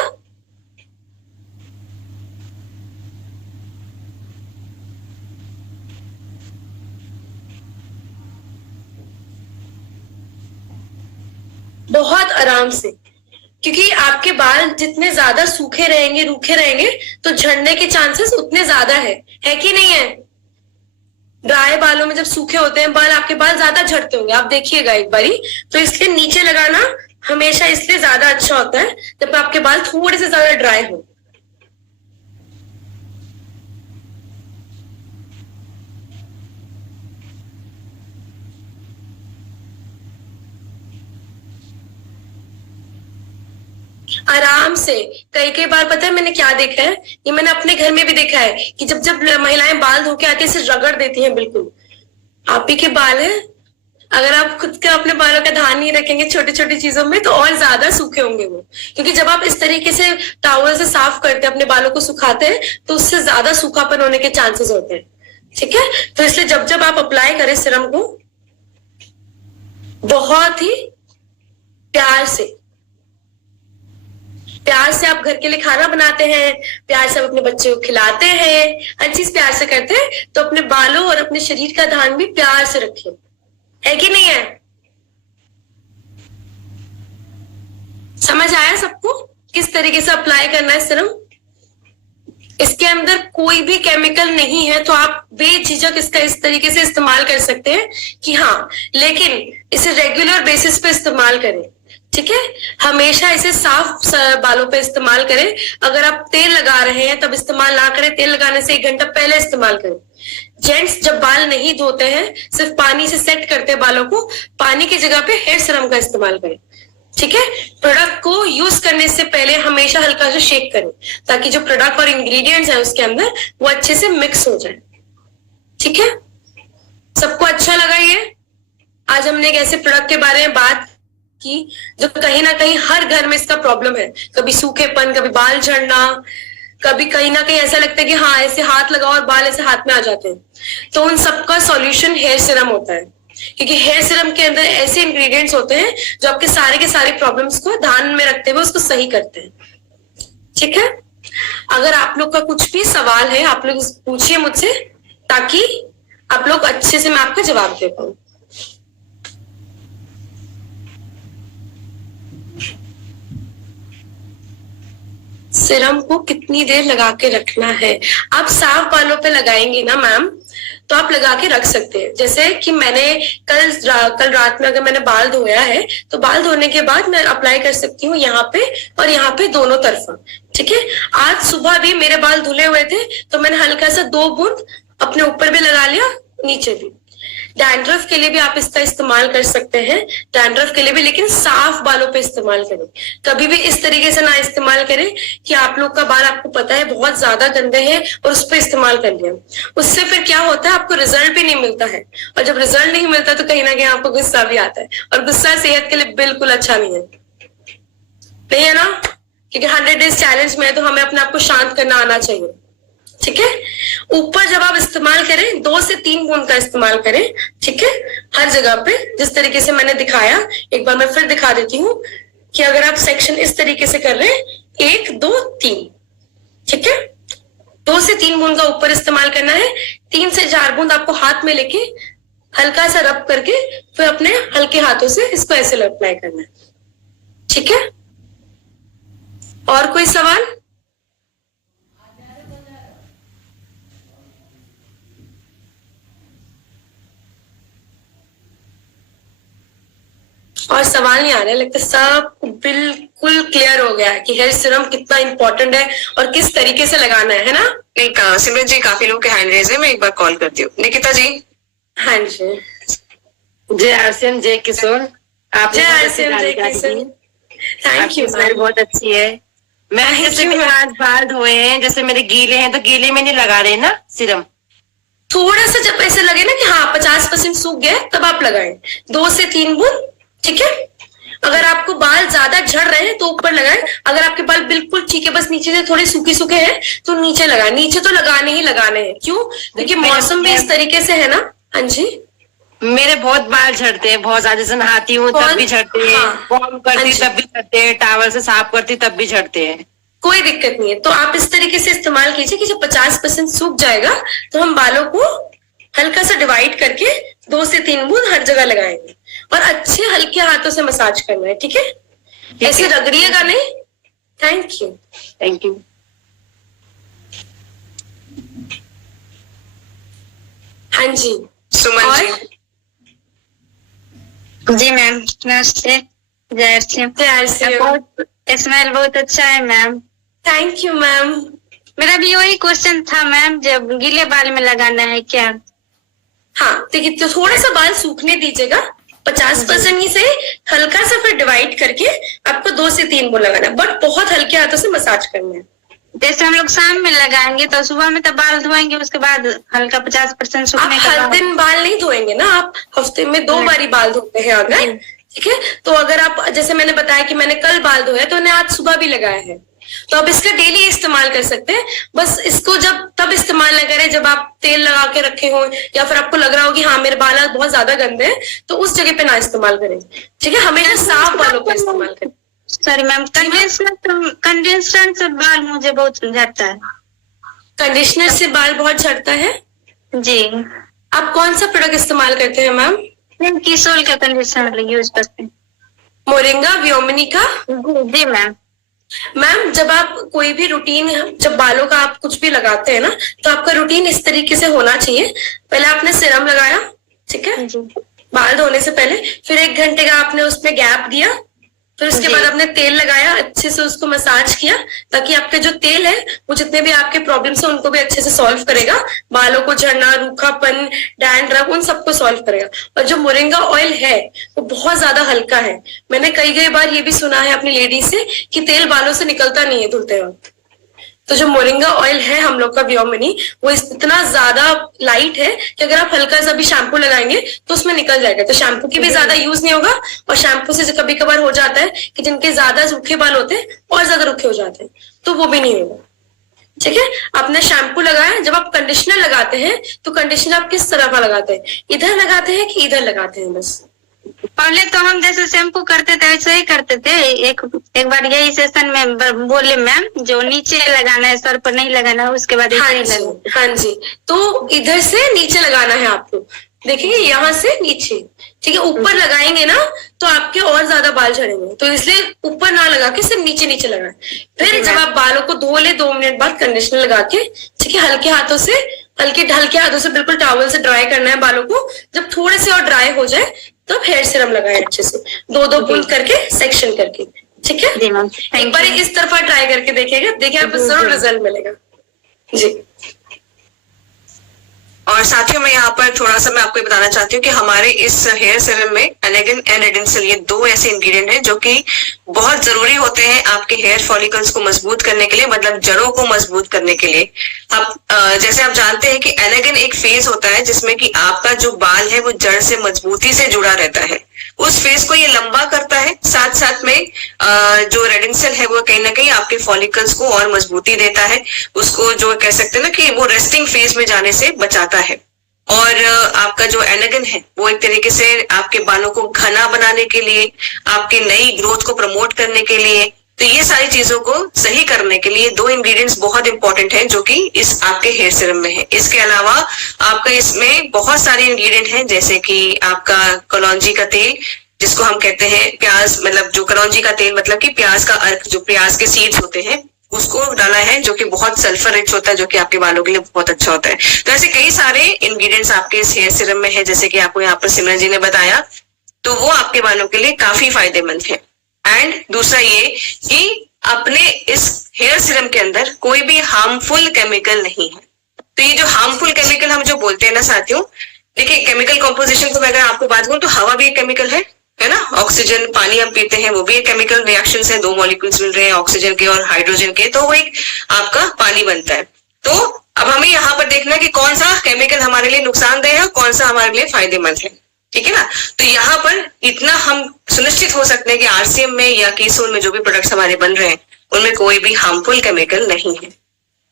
बहुत आराम से, क्योंकि आपके बाल जितने ज्यादा सूखे रहेंगे, रूखे रहेंगे, तो झड़ने के चांसेस उतने ज्यादा है कि नहीं है। ड्राई बालों में जब सूखे होते हैं बाल, आपके बाल ज्यादा झड़ते होंगे, आप देखिएगा एक बारी। तो इसलिए नीचे लगाना हमेशा इसलिए ज्यादा अच्छा होता है जब आपके बाल थोड़े से ज्यादा ड्राई हो। आराम से। कई बार पता है मैंने क्या देखा है, ये मैंने अपने घर में भी देखा है कि जब जब महिलाएं बाल धो के आके इसे रगड़ देती हैं, बिल्कुल आप ही के बाल हैं, अगर आप खुद का अपने बालों का ध्यान नहीं रखेंगे छोटी छोटी चीजों में तो और ज्यादा सूखे होंगे वो। क्योंकि जब आप इस तरीके से टॉवल से साफ करते हैं, अपने बालों को सुखाते हैं, तो उससे ज्यादा सूखापन होने के चांसेस होते हैं, ठीक है। तो इसलिए जब जब आप अप्लाई करें सीरम को बहुत ही प्यार से आप घर के लिए खाना बनाते हैं, प्यार से आप अपने बच्चे को खिलाते हैं, हर चीज प्यार से करते हैं, तो अपने बालों और अपने शरीर का ध्यान भी प्यार से रखें, है कि नहीं है। समझ आया सबको किस तरीके से अप्लाई करना है सीरम? इसके अंदर कोई भी केमिकल नहीं है, तो आप बेझिझक इसका इस तरीके से इस्तेमाल कर सकते हैं कि हाँ, लेकिन इसे रेगुलर बेसिस पे इस्तेमाल करें, ठीक है? हमेशा इसे साफ बालों पे इस्तेमाल करें। अगर आप तेल लगा रहे हैं तब इस्तेमाल ना करें, तेल लगाने से 1 घंटा पहले इस्तेमाल करें। जेंट्स जब बाल नहीं धोते हैं, सिर्फ पानी से सेट करते हैं बालों को, पानी की जगह पे हेयर सीरम का इस्तेमाल करें, ठीक है? प्रोडक्ट को यूज करने से पहले हमेशा हल्का सा शेक करें, ताकि जो प्रोडक्ट और इंग्रेडिएंट्स है उसके अंदर वो अच्छे से मिक्स हो जाए, ठीक है? सबको अच्छा लगा ये? आज हमने एक ऐसे प्रोडक्ट के बारे में बात की जो कहीं ना कहीं हर घर में इसका प्रॉब्लम है। कभी सूखेपन, कभी बाल झड़ना, कभी कहीं ना कहीं ऐसा लगता है कि हाँ, ऐसे हाथ लगाओ और बाल ऐसे हाथ में आ जाते हैं। तो उन सबका सॉल्यूशन हेयर सीरम होता है, क्योंकि हेयर सीरम के अंदर ऐसे इंग्रेडिएंट्स होते हैं जो आपके सारे के सारे प्रॉब्लम्स को ध्यान में रखते हुए उसको सही करते हैं, ठीक है? अगर आप लोग का कुछ भी सवाल है, आप लोग पूछिए मुझसे, ताकि आप लोग अच्छे से मैं आपका जवाब दे पाऊं। सीरम को कितनी देर लगा के रखना है? आप साफ बालों पे लगाएंगे ना मैम, तो आप लगा के रख सकते हैं। जैसे कि मैंने कल रात में अगर मैंने बाल धोया है, तो बाल धोने के बाद मैं अप्लाई कर सकती हूँ यहाँ पे और यहाँ पे दोनों तरफा, ठीक है? आज सुबह भी मेरे बाल धुले हुए थे, तो मैंने हल्का सा 2 बूंद अपने ऊपर भी लगा लिया, नीचे भी। डैंड्रफ के लिए भी आप इसका इस्तेमाल कर सकते हैं, डैंड्रफ के लिए भी, लेकिन साफ बालों पे इस्तेमाल करें। कभी भी इस तरीके से ना इस्तेमाल करें कि आप लोग का बाल, आपको पता है, बहुत ज्यादा गंदे हैं और उस पर इस्तेमाल कर लिया। उससे फिर क्या होता है, आपको रिजल्ट भी नहीं मिलता है, और जब रिजल्ट नहीं मिलता तो कहीं ना कहीं आपको गुस्सा भी आता है, और गुस्सा सेहत के लिए बिल्कुल अच्छा नहीं है ना? क्योंकि 100 डेज चैलेंज में है, तो हमें अपने आप को शांत करना आना चाहिए, ठीक है? ऊपर जब आप इस्तेमाल करें, 2 से 3 बूंद का इस्तेमाल करें, ठीक है? हर जगह पे जिस तरीके से मैंने दिखाया, एक बार मैं फिर दिखा देती हूँ कि अगर आप सेक्शन इस तरीके से कर रहे हैं, 1 2 3, ठीक है? 2 से 3 बूंद का ऊपर इस्तेमाल करना है, 3 से 4 बूंद आपको हाथ में लेके हल्का सा रब करके फिर अपने हल्के हाथों से इसको ऐसे अप्लाई करना है, ठीक है? और कोई सवाल? और सवाल नहीं आ रहा है, लगता है सब बिल्कुल क्लियर हो गया है कि हेयर सीरम कितना इंपॉर्टेंट है और किस तरीके से लगाना है ना? एक सिमरन जी, काफी लोग के हैंड रेज है, मैं एक बार कॉल करती हूँ। निकिता जी। हाँ जी। जय आरसीएम, जय किशोर। आप जय आरसीएम, जय किशोर। थैंक यू, स्माइल बहुत अच्छी है। मैं जैसे मेरे आज बाल धोए हैं, जैसे मेरे गीले हैं, तो गीले में नहीं लगा रहे ना सीरम? थोड़ा सा जब ऐसे लगे ना कि हाँ 50% सूख गया, तब आप लगाएं 2 से 3 बूंद, ठीक है? अगर आपको बाल ज्यादा झड़ रहे हैं तो ऊपर लगाएं, अगर आपके बाल बिल्कुल ठीक है, बस नीचे से थोड़े सूखे सूखे हैं, तो नीचे लगाएं। नीचे तो लगाने ही लगाने हैं, क्यों? क्योंकि मौसम भी इस तरीके से है ना। हाँ जी, मेरे बहुत बाल झड़ते हैं, बहुत ज्यादा। जैसे नहाती हूँ तब भी झड़ते हैं, कॉम्ब करती तब भी झड़ते हैं, टॉवल से साफ करती तब भी झड़ते हैं। कोई दिक्कत नहीं है। तो आप इस तरीके से इस्तेमाल कीजिए कि जब 50% सूख जाएगा तो हम बालों को हल्का सा डिवाइड करके 2 से 3 बूंद हर जगह लगाएंगे और अच्छे हल्के हाथों से मसाज करना है, ठीक है? ऐसे रगड़िएगा नहीं। Thank you, thank you. हाँ जी, सुमन जी। जी मैम, नमस्ते। जय आरसीएम। जय आरसीएम। बहुत स्मेल बहुत अच्छा है मैम। Thank you ma'am. मेरा भी वही क्वेश्चन था मैम, जब गीले बाल में लगाना है क्या? हाँ, देखिए, तो थोड़ा सा बाल सूखने दीजिएगा, 50% ही से हल्का सा फिर डिवाइड करके आपको 2 से 3 बूंद लगाना है, बट बहुत हल्के हाथों से मसाज करना है। जैसे हम लोग शाम में लगाएंगे तो सुबह में तो बाल धोएंगे, उसके बाद हल्का 50% आप सूखने के हर बाद। दिन बाल नहीं धोएंगे ना, आप हफ्ते में 2 बारी बाल धोते हैं अगर, ठीक है? तो अगर आप, जैसे मैंने बताया कि मैंने कल बाल धोया तो मैंने आज सुबह भी लगाया है, तो आप इसका डेली इस्तेमाल कर सकते हैं। बस इसको जब तब इस्तेमाल न करें जब आप तेल लगा के रखे हो या फिर आपको लग रहा हो कि हाँ मेरे बाल बहुत ज्यादा गंदे हैं, तो उस जगह पे ना इस्तेमाल करें, ठीक है? हमेशा साफ बालों पर इस्तेमाल करें। सॉरी मैम, कंडीशनर से बाल मुझे बहुत झड़ता है। कंडीशनर से बाल बहुत झड़ता है जी। आप कौन सा प्रोडक्ट इस्तेमाल करते हैं मैम? किशोर का कंडीशनर यूज करते हैं। मोरिंगा व्योमिनी का। जी मैम। मैम जब आप कोई भी रूटीन, जब बालों का आप कुछ भी लगाते हैं ना, तो आपका रूटीन इस तरीके से होना चाहिए। पहले आपने सीरम लगाया, ठीक है, बाल धोने से पहले, फिर 1 घंटे का आपने उसमें गैप दिया, फिर उसके बाद आपने तेल लगाया, अच्छे से उसको मसाज किया, ताकि आपके जो तेल है वो जितने भी आपके प्रॉब्लम्स है उनको भी अच्छे से सॉल्व करेगा। बालों को झड़ना, रूखापन, डैंड्रफ, उन सबको सॉल्व करेगा। और जो मोरिंगा ऑयल है वो बहुत ज्यादा हल्का है। मैंने कई बार ये भी सुना है अपनी लेडी से कि तेल बालों से निकलता नहीं है धुलते वक्त। तो जो मोरिंगा ऑयल है हम लोग का व्योमिनी, वो इतना ज्यादा लाइट है कि अगर आप हल्का सा भी शैम्पू लगाएंगे तो उसमें निकल जाएगा। तो शैम्पू की भी ज्यादा यूज नहीं होगा। और शैम्पू से कभी कभार हो जाता है कि जिनके ज्यादा रूखे बाल होते हैं और ज्यादा रूखे हो जाते हैं, तो वो भी नहीं होगा। ठीक है, आपने शैम्पू लगाया। जब आप कंडीशनर लगाते हैं तो कंडीशनर आप किस तरह का लगाते हैं, इधर लगाते हैं कि इधर लगाते हैं? बस पहले तो हम जैसे शैम्पू करते थे वैसे ही करते थे। एक बार यही सेशन में बोले मैम जो नीचे लगाना है, सर पर नहीं लगाना है, उसके बाद हाँ जी, तो इधर से नीचे लगाना है आपको। देखिए यहाँ से नीचे, ठीक है। ऊपर लगाएंगे ना तो आपके और ज्यादा बाल झड़ेंगे, तो इसलिए ऊपर ना लगा के सिर्फ नीचे नीचे लगाएं। फिर जब आप बालों को धो ले 2 मिनट बाद कंडीशनर लगा के, ठीक है, हल्के हाथों से बिल्कुल टॉवल से ड्राई करना है बालों को। जब थोड़े से और ड्राई हो जाए तब हेयर सीरम लगाए अच्छे से, 2-2 बूंद करके सेक्शन करके, ठीक है। एक बार इस तरफा ट्राई करके देखिएगा, देखिए आपको जरूर रिजल्ट मिलेगा जी। और साथियों मैं यहाँ पर थोड़ा सा मैं आपको बताना चाहती हूँ कि हमारे इस हेयर सीरम में एनेगन एंड एडेंसिल, ये 2 ऐसे इंग्रेडिएंट हैं जो कि बहुत जरूरी होते हैं आपके हेयर फॉलिकल्स को मजबूत करने के लिए, मतलब जड़ों को मजबूत करने के लिए। अब जैसे आप जानते हैं कि एनेगन एक फेज होता है जिसमें कि आपका जो बाल है वो जड़ से मजबूती से जुड़ा रहता है। उस फेज को ये लंबा करता है, साथ साथ में जो रेडिंसल है वो कहीं ना कहीं आपके फॉलिकल्स को और मजबूती देता है, उसको जो कह सकते हैं ना कि वो रेस्टिंग फेज में जाने से बचाता है। और आपका जो एनेगन है वो एक तरीके से आपके बालों को घना बनाने के लिए, आपके नई ग्रोथ को प्रमोट करने के लिए, तो ये सारी चीजों को सही करने के लिए 2 इंग्रेडिएंट्स बहुत इंपॉर्टेंट हैं जो कि इस आपके हेयर सीरम में है। इसके अलावा आपका इसमें बहुत सारे इंग्रेडिएंट हैं, जैसे कि आपका कलौंजी का तेल, जिसको हम कहते हैं प्याज, मतलब जो कलौंजी का तेल मतलब कि प्याज का अर्क, जो प्याज के सीड्स होते हैं उसको डाला है, जो कि बहुत सल्फर रिच होता है, जो कि आपके बालों के लिए बहुत अच्छा होता है। तो ऐसे कई सारे इंग्रेडिएंट्स आपके इस हेयर सीरम में है, जैसे कि आपको यहाँ पर सिमरन जी ने बताया, तो वो आपके बालों के लिए काफी फायदेमंद है। एंड दूसरा ये कि अपने इस हेयर सीरम के अंदर कोई भी हार्मफुल केमिकल नहीं है। तो ये जो हार्मफुल केमिकल हम जो बोलते हैं ना साथियों, देखिए केमिकल कॉम्पोजिशन को मैं अगर आपको बात करूं तो हवा भी एक केमिकल है ना। ऑक्सीजन, पानी हम पीते हैं वो भी एक केमिकल रिएक्शन है, 2 मॉलिक्यूल्स मिल रहे हैं ऑक्सीजन के और हाइड्रोजन के, तो वो एक आपका पानी बनता है। तो अब हमें यहाँ पर देखना है कि कौन सा केमिकल हमारे लिए नुकसानदेह है, कौन सा हमारे लिए फायदेमंद है, ठीक है ना। तो यहाँ पर इतना हम सुनिश्चित हो सकते हैं कि आरसीएम में या कीसोल में जो भी प्रोडक्ट्स हमारे बन रहे हैं उनमें कोई भी हार्मफुल केमिकल नहीं है।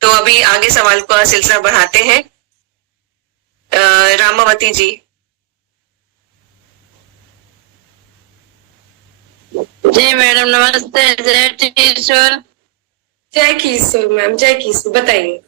तो अभी आगे सवाल का सिलसिला बढ़ाते हैं। रामावती जी। जी मैडम नमस्ते। जय कीशोर। जय कीशोर मैम, जय कीशोर, बताइए।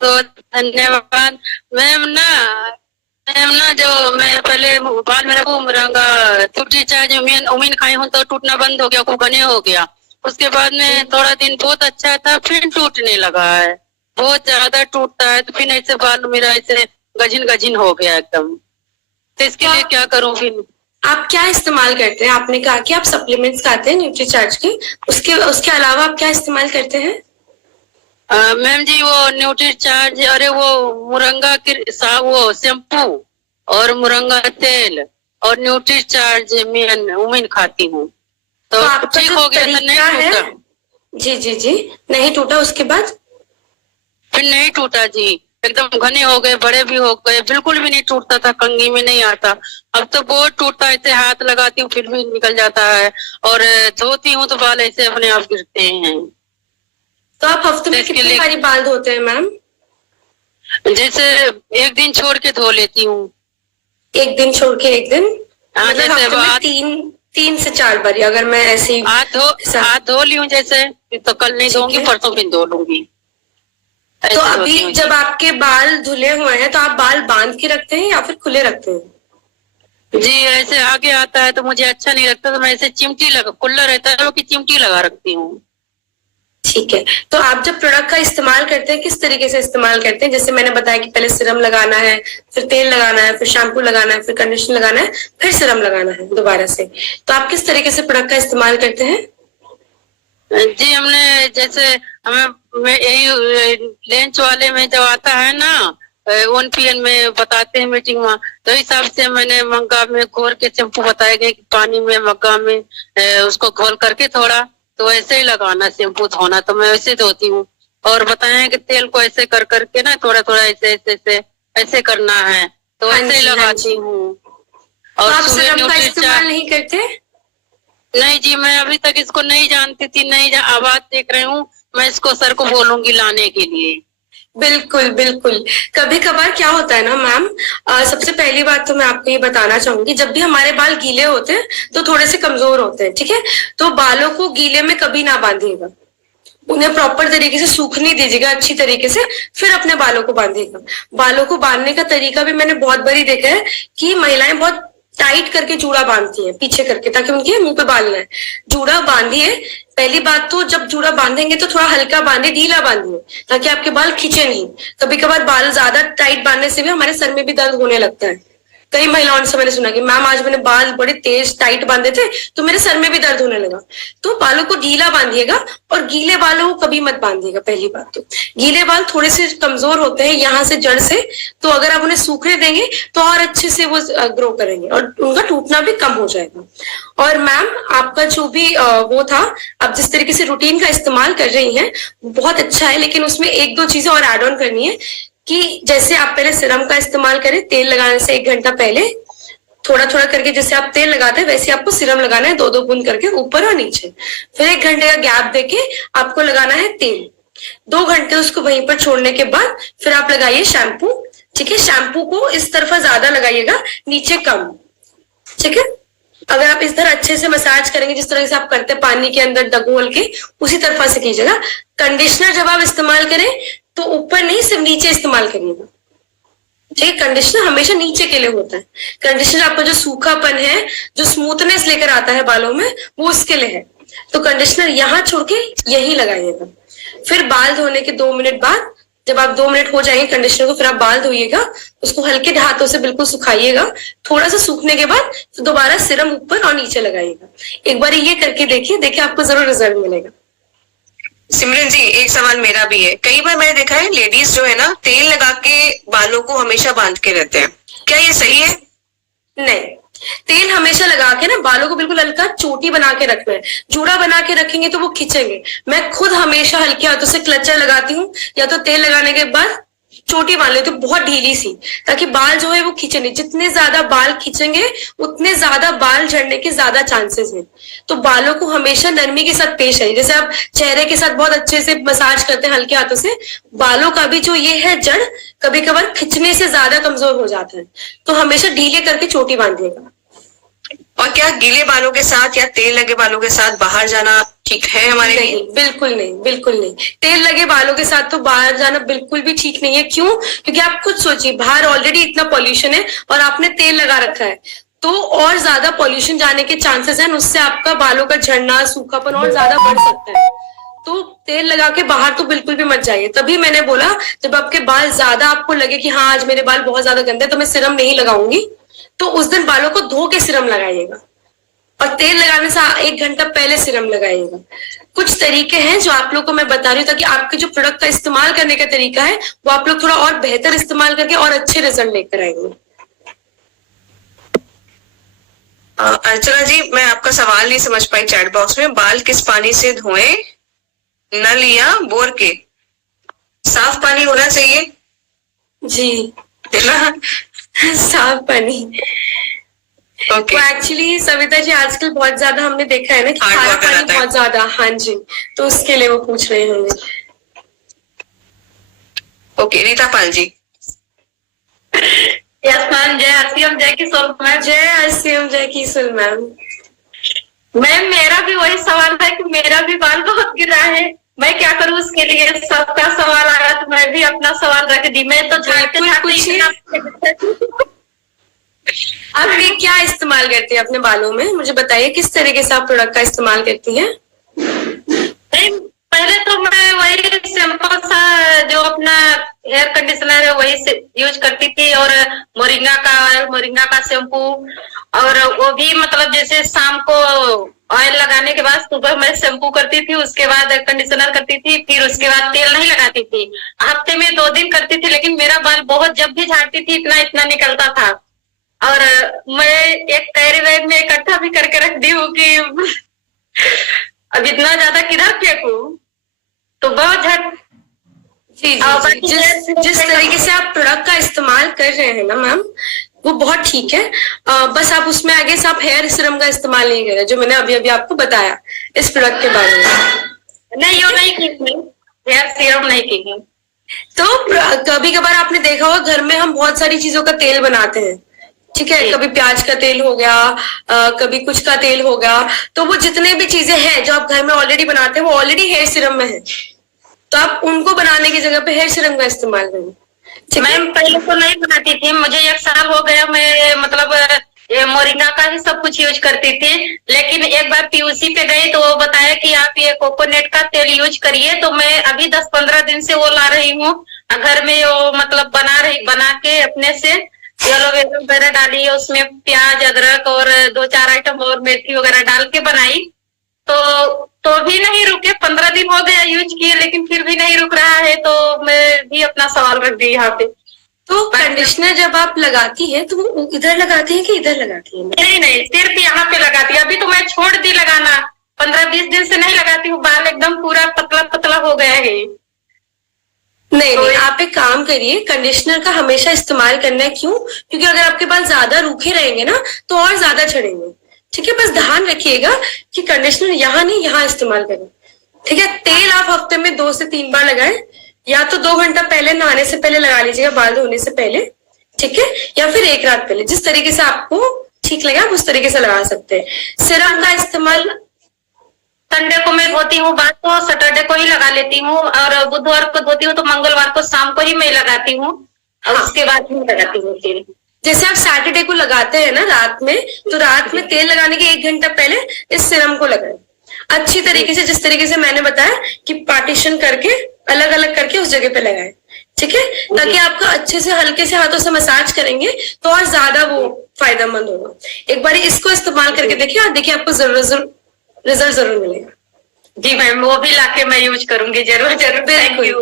तो धन्यवाद मैम ना जो मैं पहले बाल मेरा को मुरंगा टूटी चार्ज उमीन खाई हूँ तो टूटना बंद हो गया, खूब घने हो गया। उसके बाद में थोड़ा दिन बहुत अच्छा था, फिर टूटने लगा है, बहुत ज्यादा टूटता है। तो फिर ऐसे बाल मेरा ऐसे गजिन हो गया एकदम। तो इसके लिए क्या करूँ फिर? आप क्या इस्तेमाल करते हैं? आपने कहा कि आप सप्लीमेंट्स खाते हैं न्यूट्रीचार्ज के, उसके अलावा आप क्या इस्तेमाल करते हैं? मैम जी वो न्यूट्रीचार्ज, अरे वो मुरंगा वो शैम्पू और मुरंगा तेल और न्यूट्रीचार्ज उमीन खाती हूँ, तो ठीक हो गया था। नहीं टूटा। जी नहीं टूटा। उसके बाद फिर नहीं टूटा जी, एकदम घने हो गए, बड़े भी हो गए, बिल्कुल भी नहीं टूटता था, कंघी में नहीं आता। अब तो बहुत टूटता है, ऐसे हाथ लगाती हूँ फिर भी निकल जाता है, और धोती हूँ तो बाल ऐसे अपने आप गिरते हैं। तो आप हफ्ते में कितनी बारी बाल धोते हैं मैम? जैसे एक दिन छोड़ के धो लेती हूँ। एक दिन छोड़ के एक दिन? हाँ, मतलब हफ्ते में 3 से 4 बारी। अगर मैं ऐसे हाथ धो ली हूँ जैसे, तो कल नहीं धोऊंगी, परसों फिर धो लूंगी। तो अभी जब आपके बाल धुले हुए हैं तो आप बाल बांध के रखते हैं या फिर खुले रखते हैं? जी ऐसे आगे आता है तो मुझे अच्छा नहीं लगता, तो मैं ऐसे चिमटी लगा, कुल्ला रहता है वो की चिमटी लगा रखती हूँ। ठीक है, तो आप जब प्रोडक्ट का इस्तेमाल करते हैं किस तरीके से इस्तेमाल करते हैं? जैसे मैंने बताया कि पहले सीरम लगाना है, फिर तेल लगाना है, फिर शैम्पू लगाना है, फिर कंडीशनर लगाना है, फिर सीरम लगाना है दोबारा से। तो आप किस तरीके से प्रोडक्ट का इस्तेमाल करते हैं? जी हमने जैसे हमें यही लेंच वाले में जब आता है ना 1 PM में बताते हैं मीटिंग में, तो हिसाब से मैंने मग्गा में घोर के शैम्पू बताए गए कि पानी में मग्गा में उसको घोल करके थोड़ा तो ऐसे ही लगाना शैम्पू धोना, तो मैं वैसे धोती हूँ। और बताए कि तेल को ऐसे कर करके ना थोड़ा थोड़ा ऐसे ऐसे ऐसे ऐसे करना है, तो ऐसे ही लगाती हूँ। और आप सीरम का इस्तेमाल नहीं करते? नहीं जी, मैं अभी तक इसको नहीं जानती थी, नहीं आवाज देख रही हूँ, मैं इसको सर को बोलूंगी लाने के लिए। बिल्कुल बिल्कुल। कभी कभार क्या होता है ना मैम, सबसे पहली बात तो मैं आपको ये बताना चाहूंगी, जब भी हमारे बाल गीले होते हैं तो थोड़े से कमजोर होते हैं, ठीक है? तो बालों को गीले में कभी ना बांधिएगा, उन्हें प्रॉपर तरीके से सूखने दीजिएगा अच्छी तरीके से, फिर अपने बालों को बांधिएगा। बालों को बांधने का तरीका भी मैंने बहुत बारी देखा है कि महिलाएं बहुत टाइट करके जूड़ा बांधती हैं पीछे करके, ताकि उनके मुंह पे बाल ना है। जूड़ा बांधिए, पहली बात तो जब जूड़ा बांधेंगे तो थोड़ा हल्का बांधिए, ढीला बांधिए, ताकि आपके बाल खींचे नहीं। कभी कभार बाल ज्यादा टाइट बांधने से भी हमारे सर में भी दर्द होने लगता है। कई महिलाओं से मैंने सुना कि मैम आज मैंने बाल बड़े तेज टाइट बांधे थे तो मेरे सर में भी दर्द होने लगा। तो बालों को ढीला बांधिएगा और गीले बालों को कभी मत बांधिएगा। पहली बात तो गीले बाल थोड़े से कमजोर होते हैं यहाँ से जड़ से, तो अगर आप उन्हें सूखने देंगे तो और अच्छे से वो ग्रो करेंगे और उनका टूटना भी कम हो जाएगा। और मैम आपका जो भी वो था, आप जिस तरीके से रूटीन का इस्तेमाल कर रही हैं बहुत अच्छा है, लेकिन उसमें 1-2 चीजें और एड ऑन करनी है कि जैसे आप पहले सीरम का इस्तेमाल करें, तेल लगाने से 1 घंटा पहले थोड़ा थोड़ा करके जैसे आप तेल लगाते हैं वैसे आपको सीरम लगाना है, 2-2 बूंद करके ऊपर और नीचे। फिर 1 घंटे का गैप देके आपको लगाना है तेल। 2 घंटे उसको वहीं पर छोड़ने के बाद फिर आप लगाइए शैम्पू, ठीक है? शैम्पू को इस तरफा ज्यादा लगाइएगा, नीचे कम, ठीक है? अगर आप इस तरह अच्छे से मसाज करेंगे जिस तरह से आप करते हैं पानी के अंदर डगोल के, उसी तरफा से कीजिएगा। कंडीशनर जब आप इस्तेमाल करें तो ऊपर नहीं, सिर्फ नीचे इस्तेमाल करिएगा, ठीक है? कंडीशनर हमेशा नीचे के लिए होता है। कंडीशनर आपका जो सूखापन है, जो स्मूथनेस लेकर आता है बालों में, वो उसके लिए है। तो कंडीशनर यहाँ छोड़ के यही लगाइएगा। फिर बाल धोने के 2 मिनट बाद, जब आप 2 मिनट हो जाएंगे कंडीशनर को, फिर आप बाल धोइएगा, उसको हल्के हाथों से बिल्कुल सुखाइएगा। थोड़ा सा सूखने के बाद तो दोबारा सीरम ऊपर और नीचे लगाइएगा। एक बार ये करके देखिए आपको जरूर रिजल्ट मिलेगा। सिमरन जी, एक सवाल मेरा भी है। कई बार मैंने देखा है लेडीज जो है ना तेल लगा के बालों को हमेशा बांध के रहते हैं, क्या ये सही है? नहीं, तेल हमेशा लगा के ना बालों को बिल्कुल हल्का चोटी बना के रखना है। जूड़ा बना के रखेंगे तो वो खींचेंगे। मैं खुद हमेशा हल्के हाथों से क्लचर लगाती हूँ, या तो तेल लगाने के बाद चोटी बांध लेती हूँ बहुत ढीली सी, ताकि बाल जो है वो खींचे नहीं। जितने ज्यादा बाल खींचेंगे उतने ज्यादा बाल झड़ने के ज्यादा चांसेस हैं। तो बालों को हमेशा नरमी के साथ पेश आइए। जैसे आप चेहरे के साथ बहुत अच्छे से मसाज करते हैं हल्के हाथों से, बालों का भी जो ये है जड़ कभी कभार खिंचने से ज्यादा कमजोर हो जाता है, तो हमेशा ढीले करके चोटी बांधिएगा। और क्या गीले बालों के साथ या तेल लगे बालों के साथ बाहर जाना ठीक है हमारे लिए? नहीं, बिल्कुल नहीं, बिल्कुल नहीं। तेल लगे बालों के साथ तो बाहर जाना बिल्कुल भी ठीक नहीं है। क्यों? क्योंकि आप खुद सोचिए, बाहर ऑलरेडी इतना पॉल्यूशन है और आपने तेल लगा रखा है, तो और ज्यादा पॉल्यूशन जाने के चांसेस हैं, उससे आपका बालों का झड़ना, सूखापन और ज्यादा बढ़ सकता है। तो तेल लगा के बाहर तो बिल्कुल भी मत जाइए। तभी मैंने बोला, जब आपके बाल ज्यादा आपको लगे कि हाँ आज मेरे बाल बहुत ज्यादा गंदे तो मैं सीरम नहीं लगाऊंगी, तो उस दिन बालों को धो के सीरम लगाइएगा और तेल लगाने से 1 घंटा पहले सीरम लगाइएगा। कुछ तरीके हैं जो आप लोग को मैं बता रही हूँ, ताकि आपके जो प्रोडक्ट का इस्तेमाल करने का तरीका है वो आप लोग थोड़ा और बेहतर इस्तेमाल करके और अच्छे रिजल्ट लेकर आएंगे। अर्चना जी, मैं आपका सवाल नहीं समझ पाई चैट बॉक्स में। बाल किस पानी से धोएं? नल या बोर के? साफ पानी होना चाहिए जी, है ना? साफ पानी। ओके। तो एक्चुअली सविता जी आजकल बहुत ज्यादा हमने देखा है ना कि Hard खारा water पानी आता है। बहुत ज्यादा, हाँ जी, तो उसके लिए वो पूछ रहे होंगे। Okay, Rita Pal ji. Yes ma'am, जय हसीम, जय किशोर मैम। जय हसीम, जय किशोर मैम। मैम मेरा भी वही सवाल है कि मेरा भी बाल बहुत गिरा है, मैं क्या करूँ उसके लिए? सबका सवाल आया तो मैं भी अपना सवाल रख दी। मैं तो आप एक क्या इस्तेमाल करती हैं अपने बालों में, मुझे बताइए किस तरीके से आप प्रोडक्ट का इस्तेमाल करती हैं? पहले तो मैं वही सिंपल सा जो अपना हेयर कंडीशनर है वही से यूज करती थी, और मोरिंगा का ऑयल, मोरिंगा का शैम्पू, और वो भी मतलब जैसे शाम को ऑयल लगाने के बाद सुबह मैं शैम्पू करती थी, उसके बाद कंडीशनर करती थी, फिर उसके बाद तेल नहीं लगाती थी। हफ्ते में 2 दिन करती थी, लेकिन मेरा बाल बहुत, जब भी झाड़ती थी इतना इतना निकलता था, और मैं एक कैरी बैग में इकट्ठा भी करके रख दी हूँ कि अब इतना ज्यादा किधर फेंकूं, तो बहुत झट। जी जी, जिस तरीके से आप प्रोडक्ट का इस्तेमाल कर रहे हैं ना मैम, वो बहुत ठीक है। बस आप उसमें आगे से आप हेयर सीरम का इस्तेमाल नहीं कर रहे, जो मैंने अभी अभी आपको बताया इस प्रोडक्ट के बारे में। नहीं, वो नहीं की, हेयर सीरम नहीं की। तो कभी कभार आपने देखा होगा घर में हम बहुत सारी चीजों का तेल बनाते हैं, ठीक है, कभी प्याज का तेल हो गया, कभी कुछ का तेल हो गया, तो वो जितने भी चीजें हैं जो आप घर में ऑलरेडी बनाते हैं वो ऑलरेडी हेयर सीरम में है, तो आप उनको बनाने की जगह पे हेयर सीरम का इस्तेमाल करें। मैम पहले तो नहीं बनाती थी, मुझे 1 साल हो गया, मैं मतलब ये मोरिंगा का ही सब कुछ यूज करती थी, लेकिन एक बार पीयूसी पे गई तो वो बताया कि आप ये कोकोनट का तेल यूज करिए, तो मैं अभी 10-15 दिन से वो ला रही हूँ घर में, वो मतलब बना के अपने से एलोवेरा वगैरह डाली है, उसमें प्याज, अदरक और 2-4 आइटम और मेथी वगैरह डाल के बनाई, तो भी नहीं रुके। 15 दिन हो गया यूज किए, लेकिन फिर भी नहीं रुक रहा है, तो मैं भी अपना सवाल रख दी यहाँ पे। तो कंडीशनर जब आप लगाती हैं तो वो इधर लगाती है कि इधर लगाती है? नहीं, सिर्फ यहाँ पे लगाती है। अभी तो मैं छोड़ दी लगाना, 15-20 दिन से नहीं लगाती हूँ, बाल एकदम पूरा पतला पतला हो गया है। नहीं, आप एक काम करिए, कंडीशनर का हमेशा इस्तेमाल करना है। क्यों? क्योंकि अगर आपके बाल ज्यादा रूखे रहेंगे ना तो और ज्यादा झड़ेंगे, ठीक है। बस ध्यान रखिएगा कि कंडीशनर यहाँ नहीं, यहाँ इस्तेमाल करें, ठीक है। तेल आप हफ्ते में 2 से 3 बार लगाएं, या तो 2 घंटा पहले नहाने से पहले लगा लीजिएगा, बाल धोने से पहले, ठीक है, या फिर 1 रात पहले, जिस तरीके से आपको ठीक लगे आप उस तरीके से लगा सकते हैं। सीरम का इस्तेमाल संडे को मैं धोती हूँ बाल, तो सैटरडे को ही लगा लेती हूँ, और बुधवार को धोती हूँ तो मंगलवार को शाम को ही मैं लगाती हूँ, और उसके बाद ही लगाती हूँ तेल। जैसे आप सैटरडे को लगाते हैं ना रात में, तो रात में तेल लगाने के 1 घंटा पहले इस सीरम को लगाएं अच्छी तरीके से, जिस तरीके से मैंने बताया कि पार्टीशन करके अलग अलग करके उस जगह पे लगाएं, ठीक है, ताकि आपका अच्छे से हल्के से हाथों से मसाज करेंगे तो और ज्यादा वो फायदेमंद होगा। एक बार इसको इस्तेमाल करके देखिए, और देखिए आपको रिजल्ट जरूर मिलेगा। जी मैम, वो भी लाके मैं यूज करूंगी, जरूर जरूर। Thank you.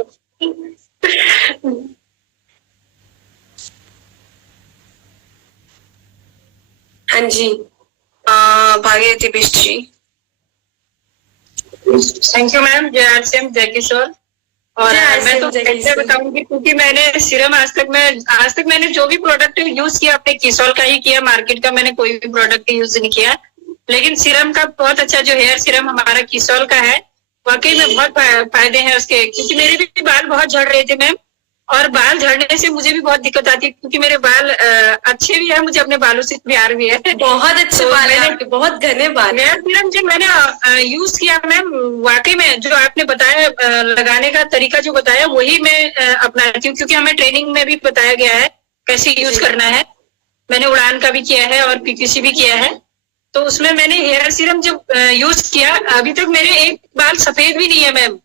हाँ जी, Bhagirathi Bisht ji. Thank you ma'am. जय आरसीएम, जय किशोर। और मैं तो कैसे बताऊंगी, क्योंकि मैंने सीरम आज तक मैंने जो भी प्रोडक्ट यूज किया अपने किशोर का ही किया, मार्केट का मैंने कोई भी प्रोडक्ट यूज नहीं किया, लेकिन सीरम का बहुत अच्छा जो हेयर सीरम हमारा किशोर का है, वाकई में बहुत फायदे हैं उसके। क्योंकि मेरे भी बाल बहुत झड़ रहे थे मैम, और बाल झड़ने से मुझे भी बहुत दिक्कत आती है, क्योंकि मेरे बाल अच्छे भी है, मुझे अपने बालों से प्यार भी है। बहुत अच्छे बाल हैं आपके, बहुत घने बाल। हेयर सीरम जो मैंने यूज किया मैम, वाकई में जो आपने बताया लगाने का तरीका जो बताया वही मैं अपनाती हूँ, क्योंकि हमें ट्रेनिंग में भी बताया गया है कैसे यूज करना है। मैंने उड़ान का भी किया है और पीपीसी भी किया है, तो उसमें मैंने हेयर सीरम जब यूज किया, अभी तक मेरे एक बाल सफेद भी नहीं है मैम,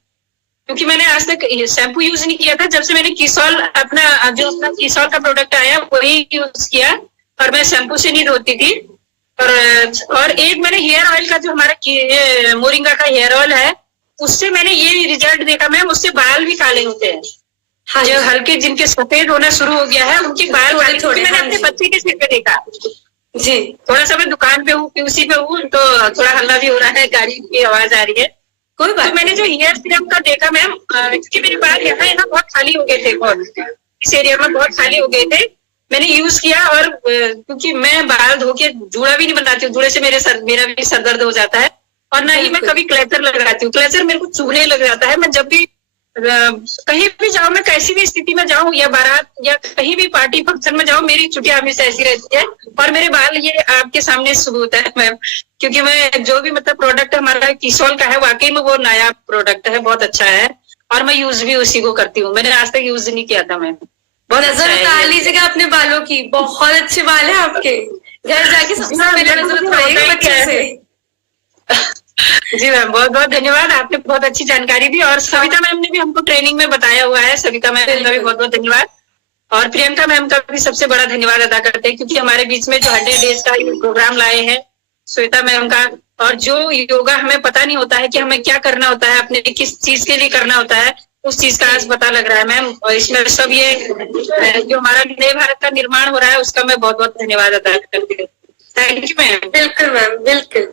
क्योंकि मैंने आज तक शैम्पू यूज नहीं किया था। जब से मैंने किशोर अपना किशोर का प्रोडक्ट आया वही यूज किया, और मैं शैम्पू से नहीं धोती थी। और एक मैंने हेयर ऑयल का जो हमारा मोरिंगा का हेयर ऑयल है, उससे मैंने ये रिजल्ट देखा मैम, उससे बाल भी काले होते हैं। हाँ, जो हल्के जिनके सफेद होना शुरू हो गया है उनके बाल थोड़े, मैंने अपने बच्चे के सिर पे देखा जी। थोड़ा सा मैं दुकान पे हूँ, पीयूसी पे हूँ, तो थोड़ा हल्ला भी हो रहा है, गाड़ी की आवाज आ रही है, कोई बात। तो मैंने जो हेयर सीरम का देखा मैम, क्योंकि मेरे बाल यहाँ है ना बहुत खाली हो गए थे, बहुत इस एरिया में बहुत खाली हो गए थे, मैंने यूज किया। और क्योंकि मैं बाल धो के जूड़ा भी नहीं बनाती हूँ, जूड़े से मेरा भी सर दर्द हो जाता है, और ना ही मैं कभी क्लेचर लगाती हूँ, क्लेचर मेरे को चुभने लग जाता है। मैं जब भी कहीं भी जाऊँ, मैं कैसी भी स्थिति में जाऊँ, या बारात या कहीं भी पार्टी फंक्शन में जाऊँ, मेरी छुट्टियां हमेशा ऐसी रहती है। और मेरे बाल ये आपके सामने सबूत है मैम, क्योंकि मैं जो भी मतलब प्रोडक्ट हमारा किशोर का है, वाकई में वो नया प्रोडक्ट है, बहुत अच्छा है, और मैं यूज भी उसी को करती हूँ। मैंने आज तक यूज नहीं किया था मैम। बहुत नजर उतार लीजिएगा अपने बालों की, बहुत अच्छे बाल है आपके, घर जाके सबसे पहले नजर उठाइएगा बच्चे से। जी मैम, बहुत बहुत धन्यवाद, आपने बहुत अच्छी जानकारी दी। और सविता मैम ने भी हमको ट्रेनिंग में बताया हुआ है, सविता मैम का भी बहुत बहुत धन्यवाद। और प्रियंका मैम का भी सबसे बड़ा धन्यवाद अदा करते हैं, क्योंकि हमारे बीच में जो 100 डेज का प्रोग्राम लाए हैं श्वेता मैम का। और जो योगा हमें पता नहीं होता है कि हमें क्या करना होता है, अपने किस चीज के लिए करना होता है, उस चीज का आज पता लग रहा है मैम। और इसमें सब ये जो हमारा नए भारत का निर्माण हो रहा है, उसका मैं बहुत बहुत धन्यवाद अदा करती हूँ। Thank you ma'am. बिल्कुल मैम, बिल्कुल।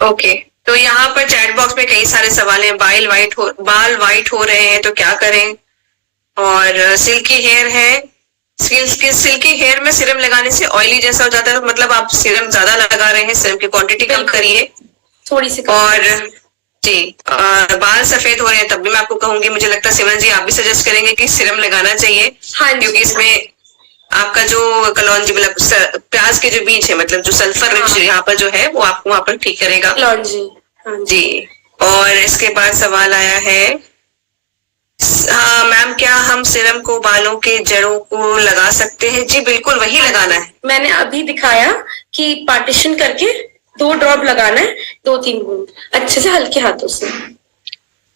ओके, तो यहाँ पर चैट बॉक्स में कई सारे सवाल हैं। बाल वाइट हो रहे हैं तो क्या करें, और सिल्की हेयर है, सिल्की हेयर में सीरम लगाने से ऑयली जैसा हो जाता है, तो मतलब आप सीरम ज्यादा लगा रहे हैं, सीरम की क्वांटिटी कम करिए थोड़ी सी। और जी, बाल सफेद हो रहे हैं तब भी मैं आपको कहूंगी, मुझे लगता है सिमरन जी आप भी सजेस्ट करेंगे कि सीरम लगाना चाहिए। हाँ, क्योंकि इसमें आपका जो कलौंजी मतलब प्याज के जो बीज है, मतलब जो सल्फर रिच यहाँ पर जो है वो आपको वहां पर ठीक करेगा। कलौंजी, हाँ जी। और इसके बाद सवाल आया है, हाँ मैम, क्या हम सीरम को बालों के जड़ों को लगा सकते हैं? जी बिल्कुल, वही लगाना है। मैंने अभी दिखाया कि पार्टीशन करके 2 ड्रॉप लगाना है, 2-3 बूंद अच्छे से हल्के हाथों से।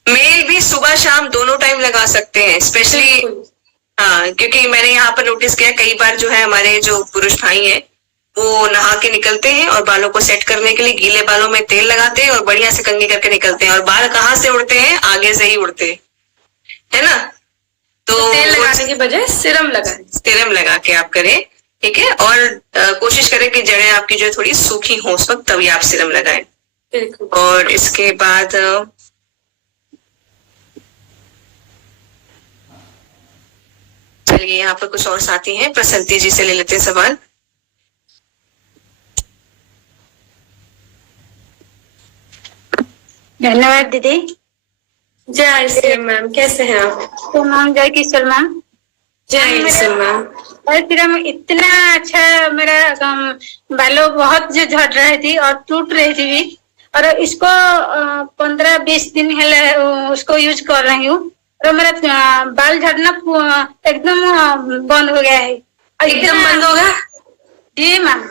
मेल भी सुबह शाम दोनों टाइम लगा सकते हैं, स्पेशली हाँ, क्योंकि मैंने यहाँ पर नोटिस किया कई बार जो है हमारे जो पुरुष भाई हैं वो नहा के निकलते हैं और बालों को सेट करने के लिए गीले बालों में तेल लगाते हैं और बढ़िया से कंघी करके निकलते हैं, और बाल कहाँ से उड़ते हैं? आगे से ही उड़ते हैं, है ना? तो तेल लगाने की बजाय सीरम लगाएं। सीरम लगा के आप करें, ठीक है। और कोशिश करें कि जड़ें आपकी जो थोड़ी सूखी हो उस वक्त, तभी आप सीरम लगाएं। बिल्कुल। और इसके बाद चलिए यहाँ पर कुछ और साथी हैं, प्रसन्नती जी से ले लेते हैं सवाल। धन्यवाद दीदी। जय श्री मैम, कैसे हैं आप? तो मैम जय किशोर मैम। जय श्री मैम। मैम इतना अच्छा, मेरा बालों बहुत जो झड़ रही थी और टूट रही थी भी, और इसको 15-20 दिन उसको यूज कर रही हूँ, और मेरा बाल झड़ना एकदम बंद हो गया है। एकदम बंद हो गया? जी मैम,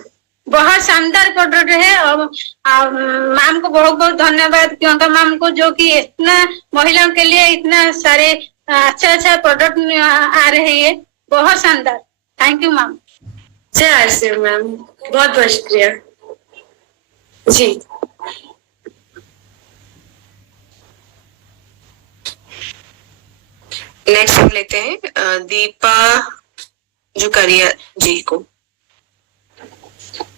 बहुत शानदार प्रोडक्ट है। और मैम को बहुत बहुत धन्यवाद, क्योंकि मैम को जो कि इतना महिलाओं के लिए इतना सारे अच्छा प्रोडक्ट आ रहे हैं, बहुत शानदार। Thank you ma'am. जय श्री मैम, बहुत बहुत शुक्रिया जी। नेक्स्ट हम लेते हैं दीपा जुकारिया जी को।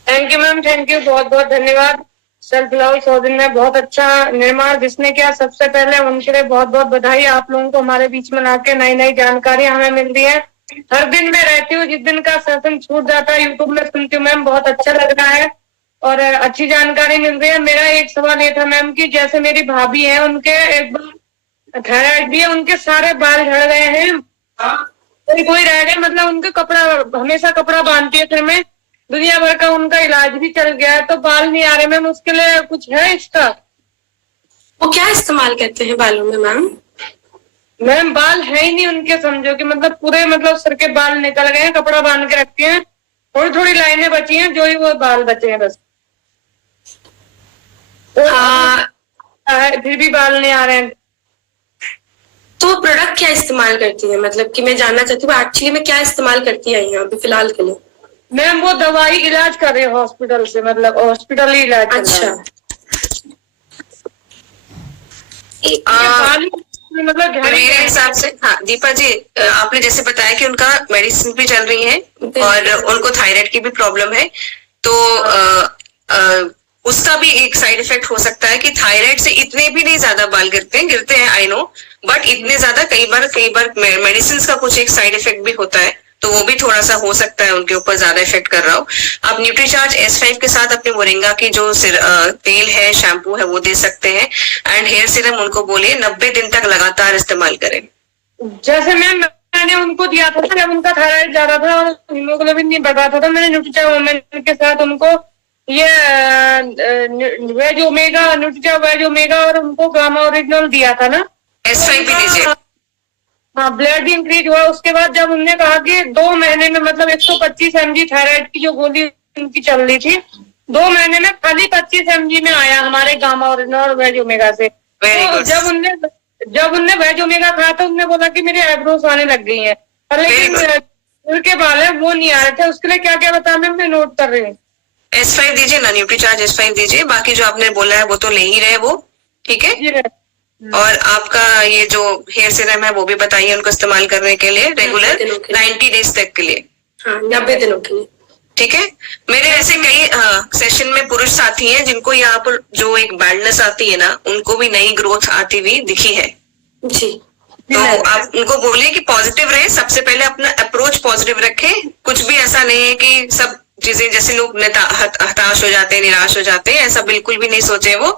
Thank you ma'am, thank you, बहुत बहुत धन्यवाद। सेल्फ लव सौजन में बहुत अच्छा निर्माण जिसने किया, सबसे पहले उनके लिए बहुत बहुत बधाई। आप लोगों को हमारे बीच में लाके नई नई जानकारी हमें मिल रही है। हर दिन मैं रहती हूँ, जिस दिन का सेशन छूट जाता है यूट्यूब में सुनती हूँ मैम, बहुत अच्छा लग रहा है और अच्छी जानकारी मिल रही है। मेरा एक सवाल ये था मैम कि जैसे मेरी भाभी है, उनके एक बार थायराइड भी है, उनके सारे बाल झड़ गए हैं, कोई रह गए, मतलब उनके कपड़ा हमेशा कपड़ा बांधती है सिर में, दुनिया भर का उनका इलाज भी चल गया है, तो बाल नहीं आ रहे मैम, उसके लिए कुछ है इसका? वो क्या इस्तेमाल करते हैं बालों में मैम? मैम बाल है ही नहीं उनके, समझो कि मतलब पूरे मतलब सिर के बाल निकल गए हैं, कपड़ा बांध के रखते हैं, थोड़ी थोड़ी लाइनें बची हैं, जो ही वो बाल बचे हैं बस। फिर भी बाल नहीं आ रहे हैं। तो प्रोडक्ट क्या इस्तेमाल करती है, मतलब कि मैं जानना चाहती हूँ एक्चुअली में क्या इस्तेमाल करती है यहाँ अभी फिलहाल के लिए? मैम वो दवाई इलाज कर रहे हैं हॉस्पिटल से, मतलब हॉस्पिटल ही इलाज। अच्छा। मतलब मेरे हिसाब से हाँ दीपा जी, आपने जैसे बताया कि उनका मेडिसिन भी चल रही है और उनको थायराइड की भी प्रॉब्लम है, तो उसका भी एक साइड इफेक्ट हो सकता है कि थायराइड से इतने भी नहीं ज्यादा बाल गिरते हैं आई नो, बट इतने ज्यादा कई बार मेडिसिन का कुछ एक साइड इफेक्ट भी होता है, तो वो भी थोड़ा सा हो सकता है उनके ऊपर ज्यादा इफेक्ट कर रहा हो। आप न्यूट्रीचार्ज S5 के साथ अपने मोरिंगा की जो तेल है, शैम्पू है, वो दे सकते हैं, एंड हेयर सीरम उनको बोलिए 90 दिन तक लगातार इस्तेमाल करें। जैसे मैम मैंने उनको दिया था जब उनका थायराइड ज्यादा था और हीमोग्लोबिन नहीं बढ़ रहा था, तो मैंने न्यूट्रीचार्ज वुमेन के साथ उनको ये वेज ओमेगा और उनको गामा ओरिजिनल दिया था ना। S5 भी दीजिए। हाँ, ब्लड भी इंक्रीज हुआ। उसके बाद जब उनने कहा कि 2 महीने में मतलब 125 mg थायराइड की जो गोली उनकी चल रही थी, 2 महीने में खाली 25 mg में आया हमारे गामा ओरिजिनल और वेज ओमेगा से। तो जब उनने वेज ओमेगा खाया तो उन्होंने बोला कि मेरी आईब्रोज आने लग गई है, लेकिन उनके बाल है वो नहीं आ रहे थे। उसके लिए क्या क्या बताया मैं नोट कर रही हूँ। S5 दीजिए ना, न्यूट्रीचार्ज S5 दीजिए। बाकी जो आपने बोला है वो तो ले ही रहे वो, ठीक है। और आपका ये जो हेयर सीरम है वो भी बताइए उनको इस्तेमाल करने के लिए रेगुलर 90 डेज तक के लिए, 90 दिनों के लिए, ठीक है। मेरे ऐसे कई सेशन में पुरुष साथी हैं जिनको यहाँ पर जो एक बैडनेस आती है ना, उनको भी नई ग्रोथ आती हुई दिखी है जी। तो आप उनको बोलिए कि पॉजिटिव रहे। सबसे पहले अपना अप्रोच पॉजिटिव रखें। कुछ भी ऐसा नहीं है कि सब चीजें जैसे लोग हताश हो जाते हैं, निराश हो जाते हैं, ऐसा बिल्कुल भी नहीं सोचे, वो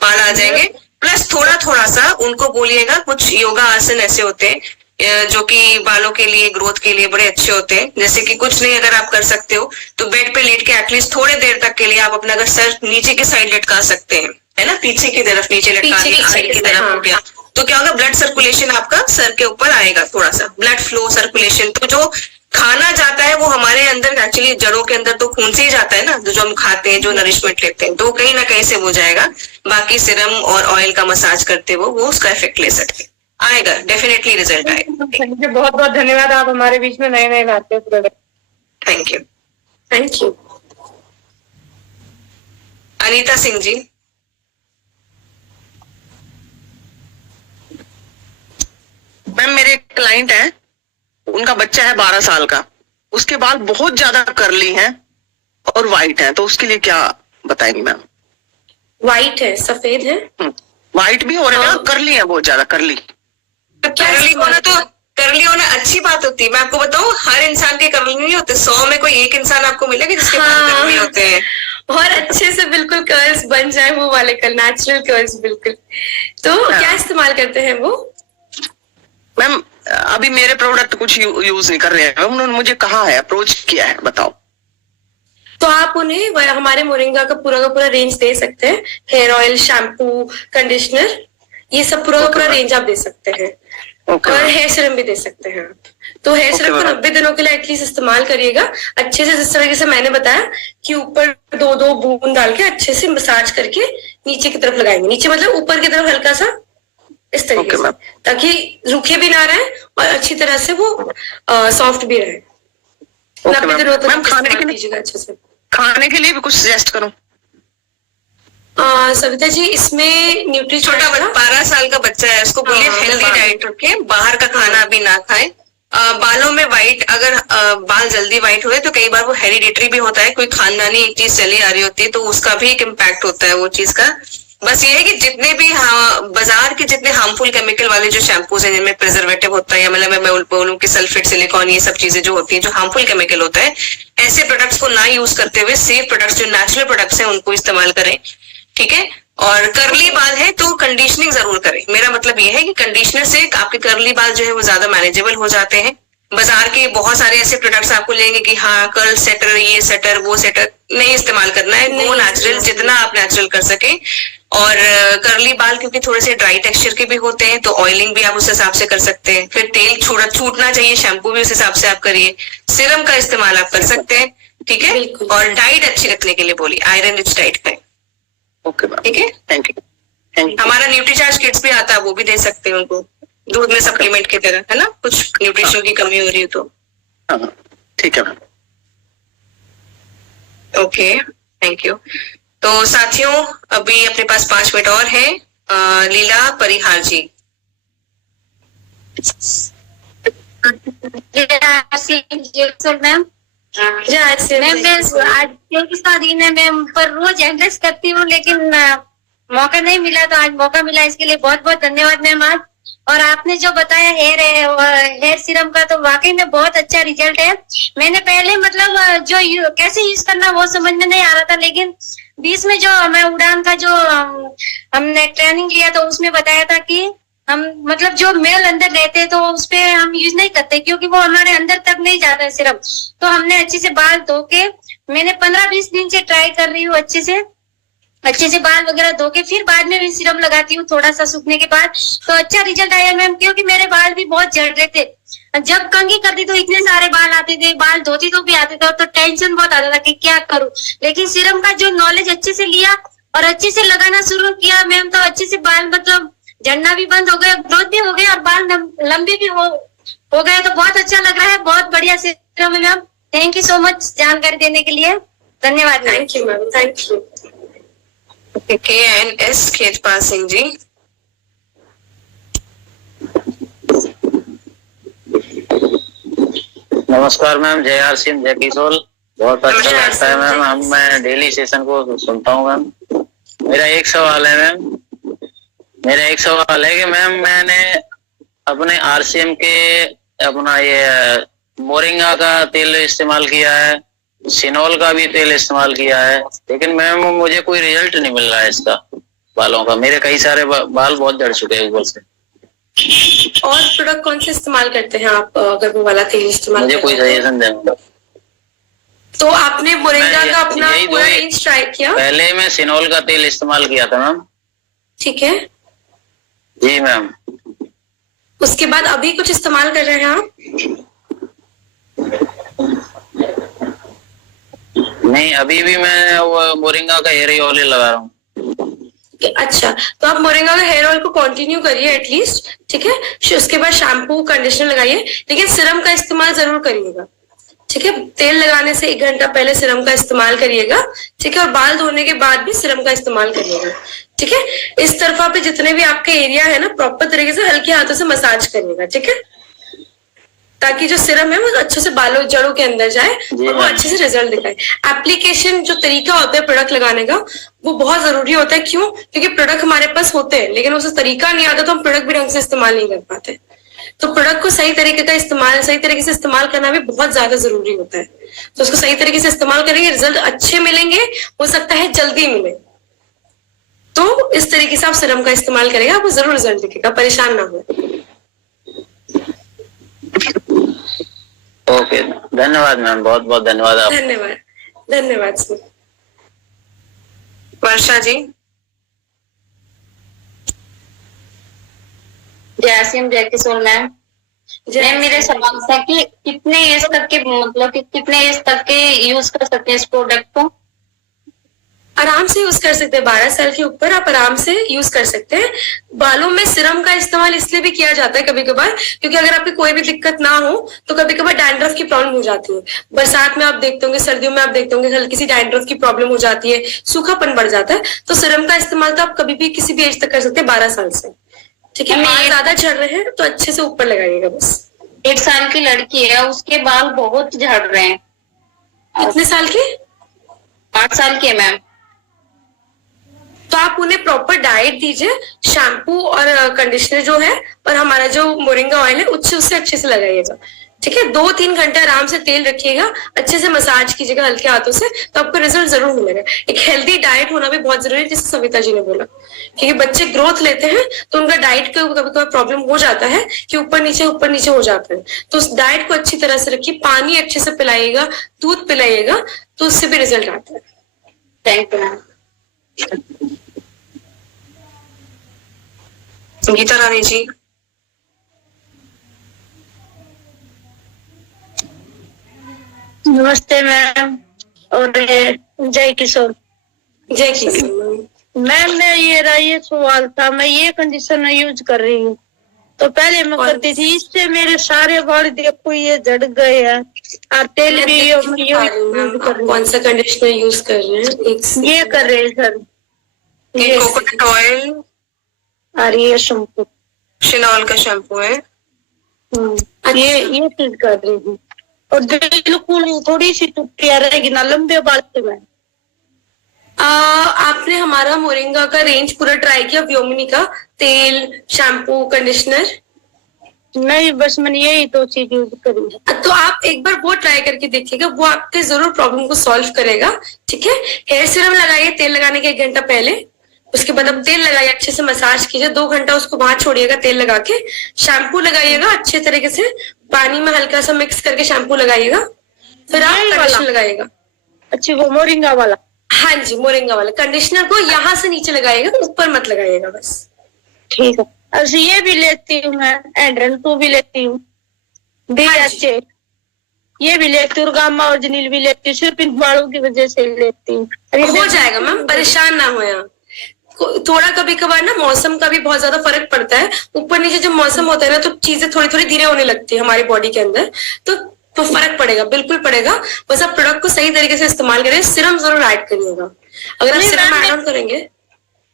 पाल आ जाएंगे। प्लस थोड़ा थोड़ा सा उनको बोलिएगा, कुछ योगा आसन ऐसे होते हैं जो कि बालों के लिए, ग्रोथ के लिए बड़े अच्छे होते हैं। जैसे कि कुछ नहीं अगर आप कर सकते हो तो बेड पे लेट के एटलीस्ट थोड़े देर तक के लिए आप अपना अगर सर नीचे की साइड लटका सकते हैं, है ना, पीछे की तरफ नीचे लटका दिया, साइड की तरफ हो गया, तो क्या होगा, ब्लड सर्कुलेशन आपका सर के ऊपर आएगा, थोड़ा सा ब्लड फ्लो सर्कुलेशन। तो जो खाना जाता है वो हमारे अंदर एक्चुअली जड़ों के अंदर तो खून से ही जाता है ना, जो हम खाते हैं, जो नरिशमेंट लेते हैं, तो कहीं ना कहीं से हो जाएगा। बाकी सिरम और ऑयल का मसाज करते वो उसका इफेक्ट ले सकते, आएगा, डेफिनेटली रिजल्ट आएगा। बहुत बहुत धन्यवाद, आप हमारे बीच में नए नए लाते हैं। Thank you. Thank you. Anita Singh ji. Ma'am मेरे क्लाइंट है, उनका बच्चा है 12 साल का, उसके बाल बहुत ज्यादा कर्ली हैं और वाइट हैं, तो उसके लिए क्या बताएंगी मैम? वाइट है, सफेद है, वाइट भी हो रहे हैं, कर्ली है, बहुत ज्यादा कर्ली। कर्ली होना अच्छी बात होती है। मैं आपको बताऊं, हर इंसान के कर्ली नहीं होते, 100 में कोई एक इंसान आपको मिलेगा जिसके बाल कर्ली होते हैं। और अच्छे से बिल्कुल कर्ल्स बन जाए, वो वाले कर्ल, नेचुरल कर्ल्स बिल्कुल। तो क्या इस्तेमाल करते हैं वो? मैम अभी मेरे प्रोडक्ट कुछ यूज नहीं कर रहे हैं, उन्होंने मुझे कहा है, अप्रोच किया है, बताओ। तो आप उन्हें हमारे मोरिंगा का पूरा रेंज दे सकते हैं, हेयर ऑयल, शैम्पू, कंडीशनर, ये सब पूरा रेंज आप दे सकते हैं। और हेयर सीरम भी दे सकते हैं आप। तो हेयर सीरम को 90 दिनों के लिए एटलीस्ट इस्तेमाल करिएगा अच्छे से, जिस तरीके से मैंने बताया कि ऊपर 2-2 बूंद डाल के अच्छे से मसाज करके नीचे की तरफ लगाएंगे। नीचे मतलब ऊपर की तरफ हल्का सा, इस तरीके से, ताकि रूखे भी ना रहे और अच्छी तरह से वो सॉफ्ट भी रहे। 90 दिनों तक कीजिएगा अच्छे से। खाने के लिए भी कुछ सजेस्ट करूं? सविता जी, इसमें न्यूट्री, छोटा 12 साल का बच्चा है, उसको बोलिए हेल्दी डाइट रखे, बाहर का खाना भी ना खाए। बालों में व्हाइट, अगर बाल जल्दी व्हाइट हुए तो कई बार वो हेरिडिटरी भी होता है, कोई खानदानी एक चीज चली आ रही होती है, तो उसका भी एक इम्पैक्ट होता है वो चीज का। बस ये है कि जितने भी बाजार के जितने हार्मफुल केमिकल वाले जो शैम्पूज हैं जिनमें प्रिजर्वेटिव होता है, या मतलब मैं बोलूं कि सल्फेट, सिलिकॉन, ये सब चीजें जो होती है जो हार्मफुल केमिकल होता है, ऐसे प्रोडक्ट्स को ना यूज करते हुए सेफ प्रोडक्ट्स जो नेचुरल प्रोडक्ट्स हैं उनको इस्तेमाल करें, ठीक है। और कर्ली बाल है तो कंडीशनिंग जरूर करें। मेरा मतलब ये है कि कंडीशनर से आपके कर्ली बाल जो है वो ज्यादा मैनेजेबल हो जाते हैं। बाजार के बहुत सारे ऐसे प्रोडक्ट्स आपको लेंगे कि हाँ कर्ल सेटर, ये सेटर, वो सेटर, नहीं इस्तेमाल करना है। वो नेचुरल, जितना आप नेचुरल कर सके। और कर्ली बाल क्योंकि थोड़े से ड्राई टेक्सचर के भी होते हैं, तो ऑयलिंग भी आप उस हिसाब से कर सकते हैं। फिर तेल छूटना चाहिए, शैम्पू भी उस हिसाब से आप करिए। सिरम का इस्तेमाल आप कर सकते हैं, ठीक है। और डाइट अच्छी रखने के लिए बोलिए, आयरन रिच डाइट खाएं, ओके, ठीक है। Thank you. हमारा न्यूट्रीचार्ज किट्स भी आता है, वो भी दे सकते हैं उनको, दूध में सप्लीमेंट की तरह, है ना, कुछ न्यूट्रिशन की कमी हो रही है तो। ठीक है मैम, ओके, थैंक यू। तो साथियों, अभी अपने पास 5 मिनट और है। लीला परिहार जी। मैम आज का दिन है, मैं पर रोज एंड्रेस करती हूँ, लेकिन मौका नहीं मिला, तो आज मौका मिला, इसके लिए बहुत बहुत धन्यवाद मैम आज। और आपने जो बताया हेयर सीरम का, तो वाकई में बहुत अच्छा रिजल्ट है। मैंने पहले मतलब जो कैसे यूज करना वो समझ में नहीं आ रहा था, लेकिन बीच में जो मैं उड़ान का जो हमने ट्रेनिंग लिया तो उसमें बताया था कि हम मतलब जो मेल अंदर रहते हैं तो उस पे हम यूज नहीं करते, क्योंकि वो हमारे अंदर तक नहीं जाता है सिर्फ। तो हमने अच्छे से बाल धो के, मैंने 15-20 दिन से ट्राई कर रही हूँ अच्छे से, अच्छे से बाल वगैरह धो के फिर बाद में भी सीरम लगाती हूँ थोड़ा सा सूखने के बाद, तो अच्छा रिजल्ट आया मैम। क्योंकि मेरे बाल भी बहुत झड़ रहे थे, जब कंघी करती तो इतने सारे बाल आते थे, बाल धोती तो भी आते थे, तो टेंशन बहुत आता था कि क्या करूं। लेकिन सीरम का जो नॉलेज अच्छे से लिया और अच्छे से लगाना शुरू किया मैम, तो अच्छे से बाल मतलब झड़ना भी बंद हो गया, ग्रोथ भी हो गया और बाल लंबे भी हो गए। तो बहुत अच्छा लग रहा है, बहुत बढ़िया सीरम है ma'am. Thank you so much जानकारी देने के लिए, धन्यवाद। Thank you ma'am, thank you. KNS Khetpal Singh ji. नमस्कार मैम, जय आर सिंह, जय किशोर। बहुत अच्छा लगता है मैम, मैं डेली सेशन को सुनता हूँ मैम। मेरा एक सवाल है मैम, कि मैम मैंने अपने RCM के अपना ये मोरिंगा का तेल इस्तेमाल किया है, सिनोल का भी तेल इस्तेमाल किया है, लेकिन मैम मुझे कोई रिजल्ट नहीं मिल रहा है इसका बालों का। मेरे कई सारे बाल बहुत झड़ चुके हैं ऊपर से। और प्रोडक्ट कौन से इस्तेमाल करते हैं आप, अगर वो वाला तेल इस्तेमाल मुझे कोई सजेशन दें। तो आपने मोरिंगा का अपना पूरा रेंज ट्राई किया? पहले मैं सिनोल का तेल इस्तेमाल किया था मैम। ठीक है जी मैम। उसके बाद अभी कुछ इस्तेमाल कर रहे हैं आप? नहीं, अभी भी मैं वो मोरिंगा का हेयर ऑयल लगा रहा हूँ। अच्छा, तो आप मोरिंगा का हेयर ऑयल को कंटिन्यू करिए एटलीस्ट, ठीक है। उसके बाद शैम्पू कंडीशनर लगाइए, लेकिन सीरम का इस्तेमाल जरूर करिएगा, ठीक है। तेल लगाने से 1 घंटा पहले सीरम का इस्तेमाल करिएगा, ठीक है। और बाल धोने के बाद भी सीरम का इस्तेमाल करिएगा, ठीक है। इस तरफा पे जितने भी आपका एरिया है ना, प्रॉपर तरीके से हल्के हाथों से मसाज करिएगा, ठीक है, ताकि जो सीरम है वो अच्छे से बालों जड़ों के अंदर जाए और वो अच्छे से रिजल्ट दिखाए। एप्लीकेशन जो तरीका होता है प्रोडक्ट लगाने का, वो बहुत जरूरी होता है। क्यों? क्योंकि प्रोडक्ट हमारे पास होते हैं, लेकिन उसे तरीका नहीं आता तो हम प्रोडक्ट भी ढंग से इस्तेमाल नहीं कर पाते। तो प्रोडक्ट को सही तरीके का इस्तेमाल, सही तरीके से इस्तेमाल करना भी बहुत ज्यादा जरूरी होता है। तो उसको सही तरीके से इस्तेमाल करेंगे, रिजल्ट अच्छे मिलेंगे, हो सकता है जल्दी मिले। तो इस तरीके से आप सीरम का इस्तेमाल करेंगे, आपको जरूर रिजल्ट दिखेगा, परेशान ना हो। ओके, धन्यवाद मैम, बहुत बहुत धन्यवाद आप। धन्यवाद, धन्यवाद सर। वर्षा जी। जय सिंह, जय किशोर मैम। मेरे सवाल था कि कितने एज तक के, मतलब कि कितने एज तक के यूज कर सकते हैं इस प्रोडक्ट को? आराम से यूज कर सकते हैं, 12 साल के ऊपर आप आराम से यूज कर सकते हैं। बालों में सीरम का इस्तेमाल इसलिए भी किया जाता है कभी कभार, क्योंकि अगर आपकी कोई भी दिक्कत ना हो तो कभी कभार डैंड्रफ की प्रॉब्लम हो जाती है। बरसात में आप देखते होंगे, सर्दियों में आप देखते होंगे, हल्की सी डैंड्रफ की प्रॉब्लम हो जाती है, सूखापन बढ़ जाता है। तो सीरम का इस्तेमाल तो आप कभी भी किसी भी एज तक कर सकते हैं, 12 साल से, ठीक है। बाल ज्यादा झड़ रहे हैं तो अच्छे से ऊपर लगाइएगा बस। 1 साल की लड़की है, उसके बाल बहुत झड़ रहे हैं। कितने साल की? 8 साल की है मैम। तो आप उन्हें प्रॉपर डाइट दीजिए, शैम्पू और कंडीशनर जो है और हमारा जो मोरिंगा ऑयल है उससे अच्छे से लगाइएगा, ठीक है। 2-3 घंटे आराम से तेल रखिएगा, अच्छे से मसाज कीजिएगा हल्के हाथों से, तो आपको रिजल्ट जरूर मिलेगा। एक हेल्दी डाइट होना भी बहुत जरूरी है, जैसे सविता जी ने बोला, क्योंकि बच्चे ग्रोथ लेते हैं तो उनका डाइट का कभी कभी प्रॉब्लम हो जाता है कि ऊपर नीचे हो जाता है। तो उस डाइट को अच्छी तरह से रखिए, पानी अच्छे से पिलाइएगा, दूध पिलाइएगा, तो उससे भी रिजल्ट आता है। Thank you ma'am. Geeta Rani ji. नमस्ते मैम और जय किशोर। जय किशोर मैम, मेरा ये सवाल था, मैं ये कंडीशनर यूज कर रही हूँ, तो पहले मैं करती थी, इससे मेरे सारे बाल देखो ये झड़ गए हैं और तेल भी कौन सा कंडीशनर यूज कर रहे हैं? ये कर रहे हैं सर, ये कोकोनट ऑयल और ये शैम्पू, शिनॉल का शैम्पू है। ये चीज कर रही हूँ और बिल्कुल थोड़ी सी टुटिया रहेगी ना, लंबे बाल से मैं। आपने हमारा मोरिंगा का रेंज पूरा ट्राई किया, व्योमिनी का तेल, शैम्पू, कंडीशनर? नहीं, बस मैंने यही 2 चीज यूज करी। तो आप एक बार वो ट्राई करके देखिएगा, वो आपके जरूर प्रॉब्लम को सॉल्व करेगा, ठीक है। हेयर सीरम लगाइए तेल लगाने के 1 घंटा पहले, उसके बाद अब तेल लगाइए, अच्छे से मसाज कीजिए, 2 घंटा उसको वहां छोड़िएगा तेल लगा के। शैम्पू लगाइएगा अच्छे तरीके से, पानी में हल्का सा मिक्स करके शैम्पू लगाइएगा, फिर आप कंडीशनर लगाइएगा। अच्छा, वो मोरिंगा वाला? हाँ जी, मोरिंगा वाला कंडीशनर को यहाँ से नीचे लगाइएगा, ऊपर मत लगाइएगा बस। ठीक है। अच्छा, ये भी लेती हूँ मैं, एंड्रन 2 भी लेती हूँ, अच्छे ये भी लेती हूँ, गामा ओरिजिनल भी लेती हूँ, सिर्फ इन बालों की वजह से लेती हूँ। हो जाएगा मैम, परेशान ना हो। यहाँ थोड़ा कभी कभार ना मौसम का भी बहुत ज्यादा फर्क पड़ता है, ऊपर नीचे जब मौसम होता है ना तो चीजें थोड़ी थोड़ी धीरे होने लगती है हमारी बॉडी के अंदर, तो फर्क पड़ेगा, बिल्कुल पड़ेगा। बस आप प्रोडक्ट को सही तरीके से इस्तेमाल करें। सिरम जरूर ऐड करिएगा, अगर आप सिरम ऐड ऑन करेंगे।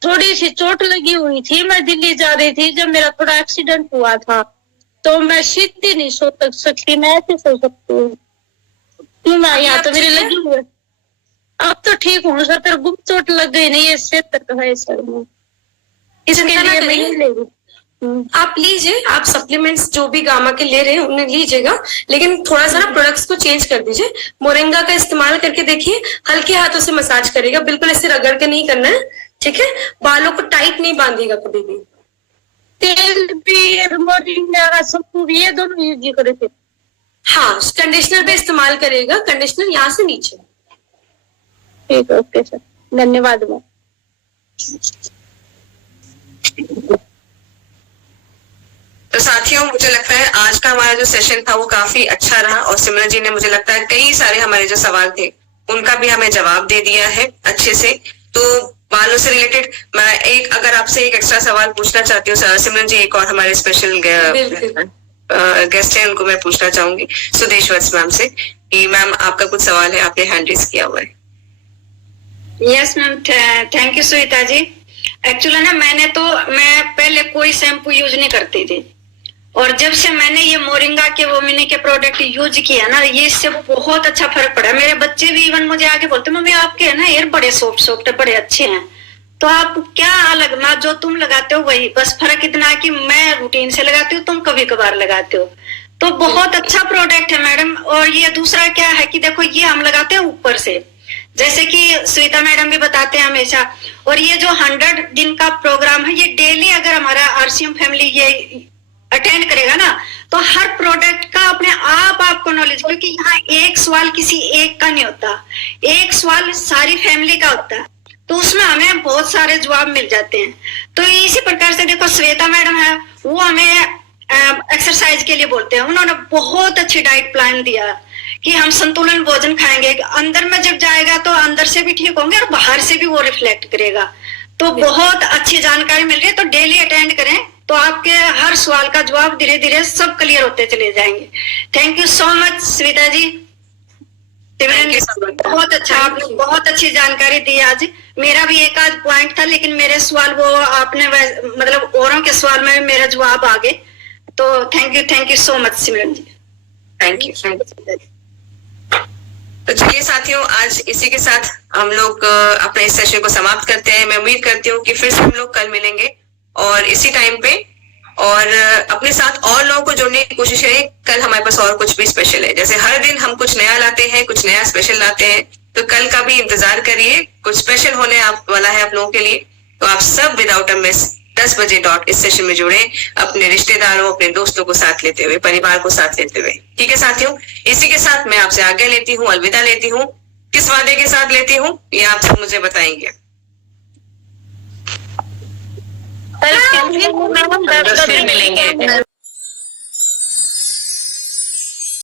थोड़ी सी चोट लगी हुई थी, मैं दिल्ली जा रही थी जब मेरा थोड़ा एक्सीडेंट हुआ था, तो मैं सीधी नहीं सो सकती, मैं ऐसे सो सकती हूँ। यहाँ तो मेरे लगी हुई, अब तो ठीक हूँ सर, पर गुम चोट लग गई नहीं, इससे तक है सर में, इसके लिए मैं ले रही। आप लीजिए, आप सप्लीमेंट्स जो भी गामा के ले रहे हैं उन्हें लीजिएगा, लेकिन थोड़ा सा ना प्रोडक्ट्स को चेंज कर दीजिए। मोरिंगा का इस्तेमाल करके देखिए, हल्के हाथों से मसाज करेगा, बिल्कुल ऐसे रगड़ के नहीं करना है, ठीक है। बालों को टाइट नहीं बांधिएगा कभी भी। तेल भी, मोरिंगा का शैम्पू भी, ये दोनों यूज करे थे। हाँ, कंडीशनर पे इस्तेमाल करेगा, कंडीशनर यहाँ से नीचे। ठीक है, ओके सर, धन्यवाद मैम। तो साथियों, मुझे लगता है आज का हमारा जो सेशन था वो काफी अच्छा रहा, और सिमरन जी ने मुझे लगता है कई सारे हमारे जो सवाल थे उनका भी हमें जवाब दे दिया है अच्छे से। तो बालों से रिलेटेड मैं अगर आपसे एक एक्स्ट्रा सवाल पूछना चाहती हूँ सिमरन जी, एक और हमारे स्पेशल गेस्ट है, उनको मैं पूछना चाहूंगी सुदेश वत्स मैम से कि मैम आपका कुछ सवाल है, आपने हैंड रेज किया हुआ है। Yes ma'am, thank you Sunita ji. Actually ना मैं पहले कोई शैम्पू यूज नहीं करती थी, और जब से मैंने ये मोरिंगा के वो मिनी के प्रोडक्ट यूज किया ना, ये इससे बहुत अच्छा फर्क पड़ा। मेरे बच्चे भी इवन मुझे आके बोलते, मम्मी आपके है ना हेयर बड़े सॉफ्ट है, बड़े अच्छे हैं, तो आप क्या अलग ना जो तुम लगाते हो वही, बस फर्क इतना है कि मैं रूटीन से लगाती हूँ, तुम कभी कभार लगाते हो, तो बहुत अच्छा प्रोडक्ट है मैडम। और ये दूसरा क्या है कि देखो, ये हम लगाते हैं ऊपर से, जैसे कि श्वेता मैडम भी बताते हैं हमेशा, और ये जो 100 दिन का प्रोग्राम है, ये डेली अगर हमारा आरसीएम फैमिली ये अटेंड करेगा ना, तो हर प्रोडक्ट का अपने आप आपको नॉलेज, क्योंकि यहाँ एक सवाल किसी एक का नहीं होता, एक सवाल सारी फैमिली का होता है, तो उसमें हमें बहुत सारे जवाब मिल जाते हैं। तो इसी प्रकार से देखो, श्वेता मैडम है, वो हमें एक्सरसाइज के लिए बोलते हैं, उन्होंने बहुत अच्छी डाइट प्लान दिया कि हम संतुलन भोजन खाएंगे, अंदर में जब जाएगा तो अंदर से भी ठीक होंगे और बाहर से भी वो रिफ्लेक्ट करेगा। तो बहुत अच्छी जानकारी मिल रही है, तो डेली अटेंड करें, तो आपके हर सवाल का जवाब धीरे धीरे सब क्लियर होते चले जाएंगे। Thank you so much Shweta ji, बहुत अच्छा, आपने बहुत अच्छी जानकारी दी आज। मेरा भी एक आध पॉइंट था, लेकिन मेरे सवाल वो आपने मतलब औरों के सवाल में मेरा जवाब आ गए, तो thank you so much Simran ji. Thank you. तो चलिए साथियों, आज इसी के साथ हम लोग अपने इस सेशन को समाप्त करते हैं। मैं उम्मीद करती हूँ कि फिर से हम लोग कल मिलेंगे और इसी टाइम पे, और अपने साथ और लोगों को जोड़ने की कोशिश करें। कल हमारे पास और कुछ भी स्पेशल है, जैसे हर दिन हम कुछ नया लाते हैं, कुछ नया स्पेशल लाते हैं, तो कल का भी इंतजार करिए, कुछ स्पेशल होने वाला है आप लोगों के लिए। तो आप सब विदाउट अ मिस 10 बजे डॉट इस सेशन में जुड़े, अपने रिश्तेदारों, अपने दोस्तों को साथ लेते हुए, परिवार को साथ लेते हुए। ठीक है साथियों, इसी के साथ मैं आपसे आज्ञा लेती हूँ, अलविदा लेती हूँ। किस वादे के साथ लेती हूँ ये आप सब मुझे बताएंगे। मिलेंगे।